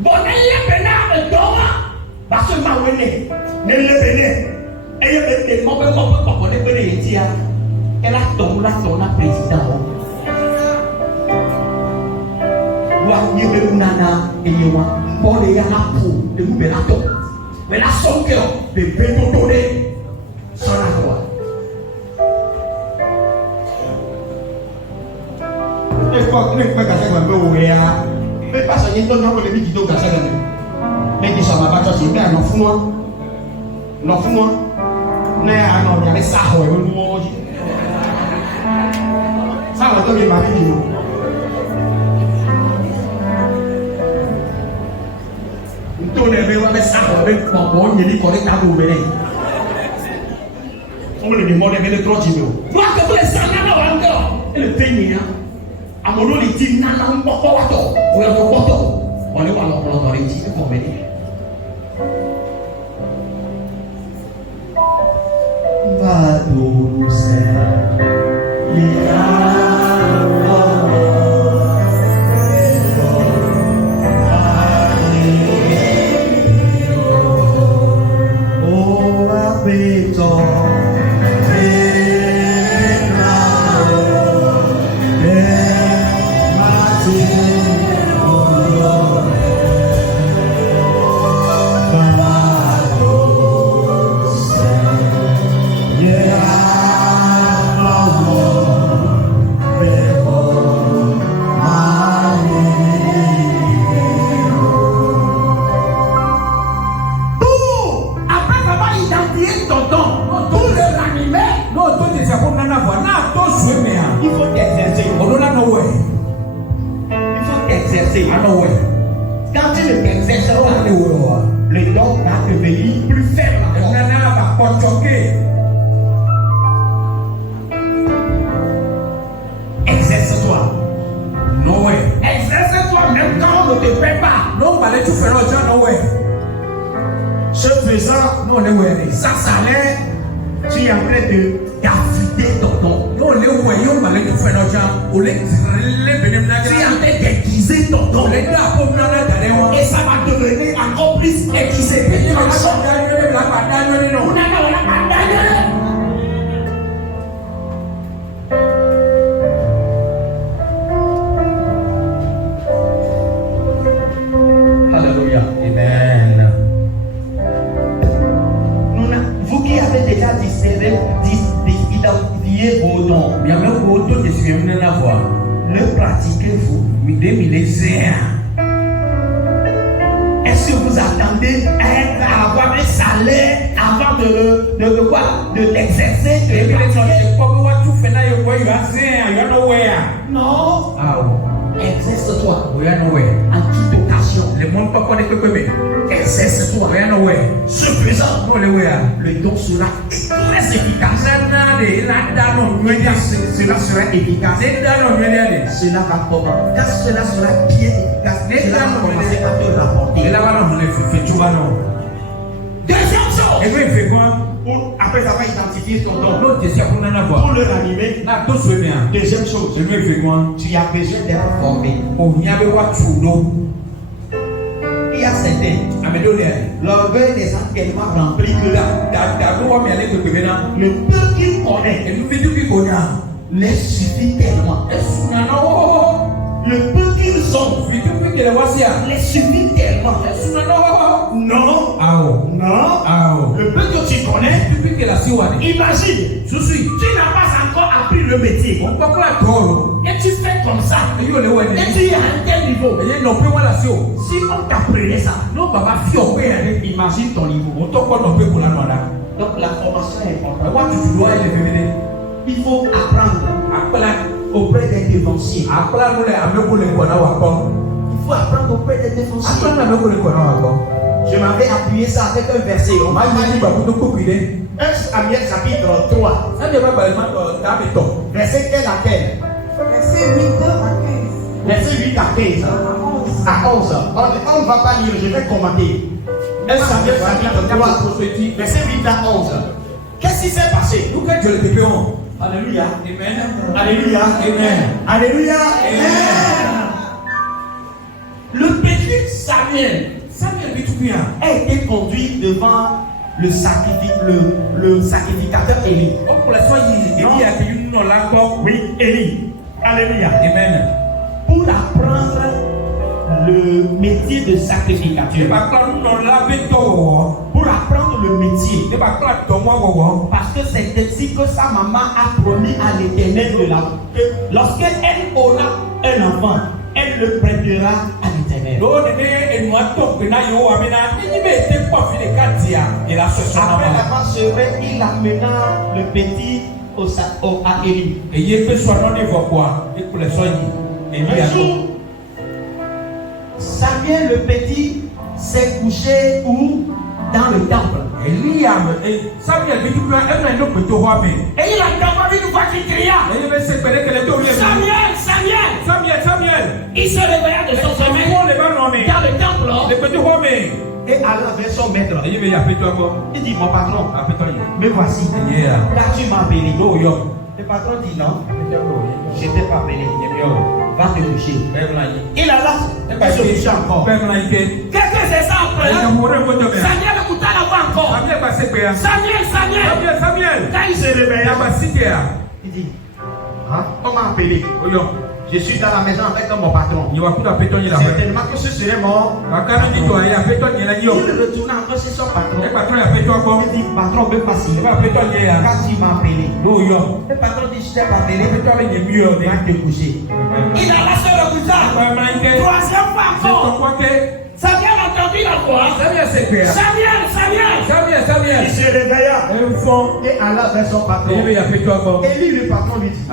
Bon, il est pénal de Dora. Parce que ma wene, ne le pénal. Et il y a des moments où on peut dire elle a ton président. Il y a des nana et il y a bon les gars pour de nous mais la son cœur de béton donné Son à toi. Ne pas casser un peu au réa. Mais pas ça, il y a un peu de vidéo casser. Mais qui sont ma bâtisse, mais non fou. Non fou. Ne a non, il y a ça, ouais, nous. Ça va donner ma vidéo. Nous ne ça, avec mon il est correct à vous venir. On me demande de mettre 3 kilos. Moi, que vous les savez, encore. Et le pays, à mon nom, il dit, non, pas toi. Vous l'avez pas toi. On est dans les petits pour venir. Va nous quand tu ne t'exerceras pas, le don va devenir plus faible. Exerce-toi. No way. Exerce-toi même quand on ne te paie pas. Non, mais tu fais l'autre, no way. Ce faisant, non, no way. Ça salaire, tu es en train de d'affûter ton don. Non, les voyons, mais tu fais l'autre, ou les tu es en train d'aiguiser ton don. Et ça va devenir encore plus aiguisé. Alléluia. Amen. Vous qui avez déjà identifié vos dons, le pratiquez-vous. Est-ce que vous attendez à avoir un salaire avant de l'exercer, de pratiquer? Non. Exerce-toi. En toute occasion. Exerce-toi. Ce faisant, le don sera très efficace. Cela sera efficace. Cela va comment? Quand cela sera bien efficace, cela va commencer à te rapporter. Deuxième chose. Après avoir identifié ton don, pour le ranimer, deuxième chose, tu as besoin d'être formé. Il y a certains, l'orgueil des a tellement rempli que le peu qu'il connaît les suffit tellement. Le peu qu'ils ont les suffit tellement. Non. Non. Le peu que tu connais, imagine, tu n'as pas encore appris le métier. Et tu fais comme ça. Et tu es à un tel niveau. Si on t'apprenait ça, imagine ton niveau. Donc la formation est importante. Il faut apprendre auprès des dévanciers. Il faut apprendre auprès des dévanciers. Je m'avais appuyé ça avec un verset. On m'a dit 1 Samuel chapitre 3. Verset quel à quel? Verset 8 à 15. Verset 8 à 15. À 11. On ne va pas lire, je vais commenter. 1 Samuel chapitre 3. Verset 8 à 11. Qu'est-ce qui s'est passé? Alléluia. Amen. Alléluia. Amen. Alléluia. Amen. Le petit Samuel a été conduit devant le sacrificateur Élie. Oui, Élie. Alléluia. Amen. Pour apprendre le métier de sacrificateur. Pour apprendre le le métier. Parce que c'est ainsi que sa maman a promis à l'Éternel que lorsqu'elle aura un enfant, elle le prêtera à l'Éternel. Après l'avoir sevré, il amena le petit à Élie. Un jour, Samuel le petit s'est couché où? Dans le temple. Et il a entendu une voix qui cria: Samuel, Samuel, Samuel, Samuel. Il se réveilla de son sommeil dans le temple. Et Allah vers son maître. Il dit: mon patron, me voici. Là tu m'as appelé. Le patron dit: non, je ne t'ai pas appelé. Va te coucher. Il alla se coucher encore. Qu'est-ce que c'est ça après? Samuel écouta la voix encore. Samuel, Samuel. Quand il se réveilla, il dit: on m'a appelé. Je suis dans la maison avec mon patron. Certainement que ce serait mort. Il retourna encore chez son patron. Il dit: patron, me facile. Quand il m'a appelé, le patron dit: je t'ai pas appelé. Va te coucher. Il alla se recoucher. Troisième fois encore. Samuel a entendu la voix. Samuel, Samuel. Il se réveilla et alla vers son patron. Et lui, le patron, lui dit: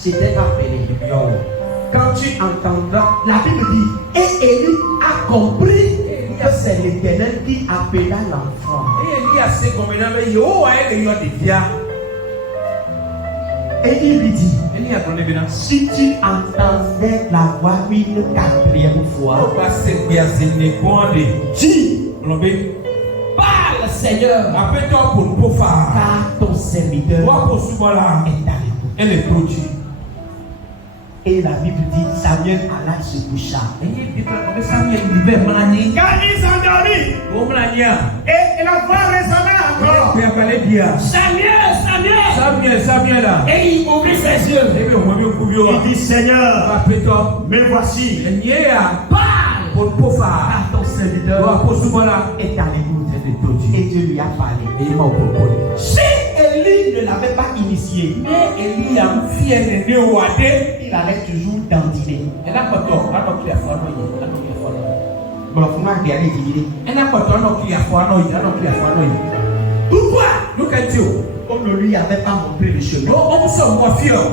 je t'ai appelé. Quand tu entendras, la Bible dit: et Élie a compris que c'est l'Éternel qui appela l'enfant. Et il lui dit: si tu entendais la voix une quatrième fois, dis: parle, Seigneur, car ton serviteur est à l'écoute. Et la Bible dit: Samuel alla se coucha. Quand il s'endormit, et la voix résonnait encore: Samuel. Et il ouvrit ses yeux. Il dit: Seigneur, me voici. Parle, car ton serviteur est à l'écoute. Et Dieu lui a parlé. Si Élie ne l'avait pas initié, il allait toujours dandiner. Pourquoi? On ne lui avait pas montré le chemin.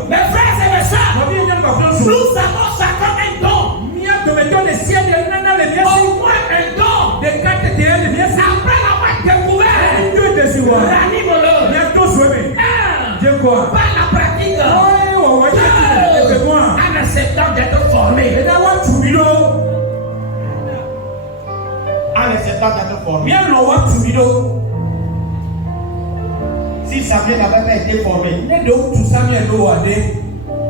Mes frères et mes sœurs, nous avons chacun un don. Au moins un don. Après l'avoir découvert, ranime-le. Par la pratique, en acceptant d'être formé. Si Samuel n'avait pas été formé,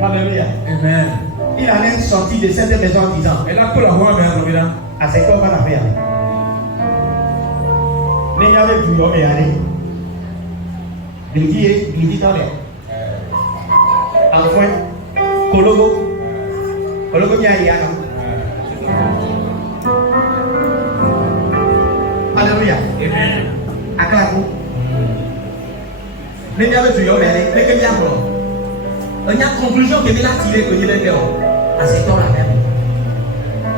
alléluia. Amen. Il allait sortir de cette maison en disant: à cette heure, on va faire. Mais il y avait du homme et allé. Il dit dans l'air. Enfin, Kologo n'y a rien. Alléluia. Amen. Akaku. Mais il y avait du homme et allé. Mais qu'il y a quoi? Il y a une conclusion que il a tirée que il est là. À cette heure, la même.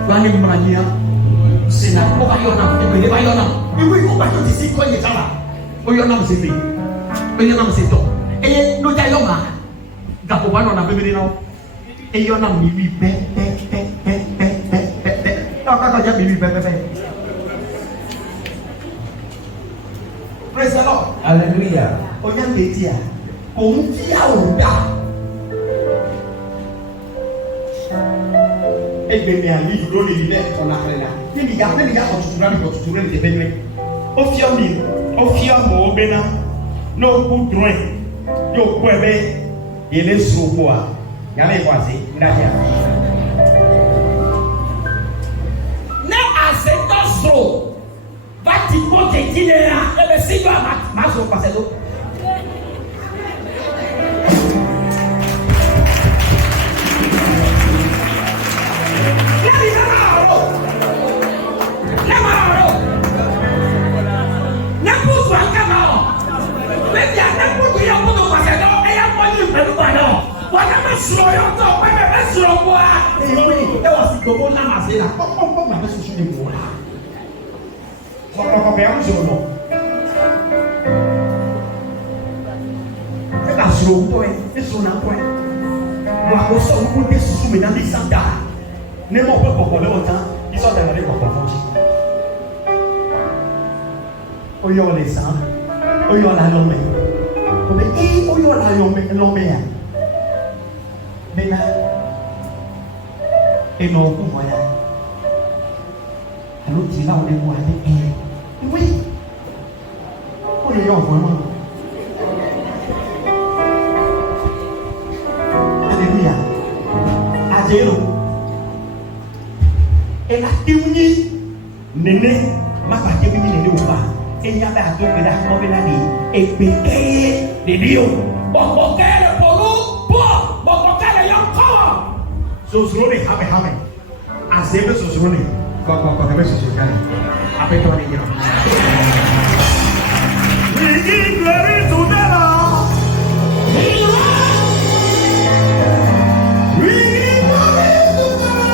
Quand il m'a dit, c'est la pour aller en Afrique, mais il va y en avoir. Et oui, on va tout ici quand il est là. On y en a, c'est fait. On y en a, c'est tout. Et nous allons là. Gapoban, on a besoin de. Et il y en a, oui, praise the Lord. Alléluia. On y a des tiers. On dit à Ouda. Et bien, il y a un livre dont les lunettes qu'on a fait là. Mais il y a quand tu tournes les événements. Au fier, au bénin, nos coups droits, nos coups et les sous-bois. Il y a les voisins, il y a rien. Ne acceptons va t'y monter, et le signe va marcher au passé d'eau. Et non, voilà. Alors, tu vas au début avec elle. Oui. Oh, les gens, vraiment. Alléluia. Adélo. Et la théorie, néné, ma partie, néné, ou pas. Et il y a pas de la vie. Et puis, les dieux. Bon, quel est pour nous? Bon, quel est encore? Sosrone hame azebe sosrone ko hame sosrone apeto ni ya we give glory to the Lord we give glory to the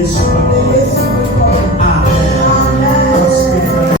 Yes.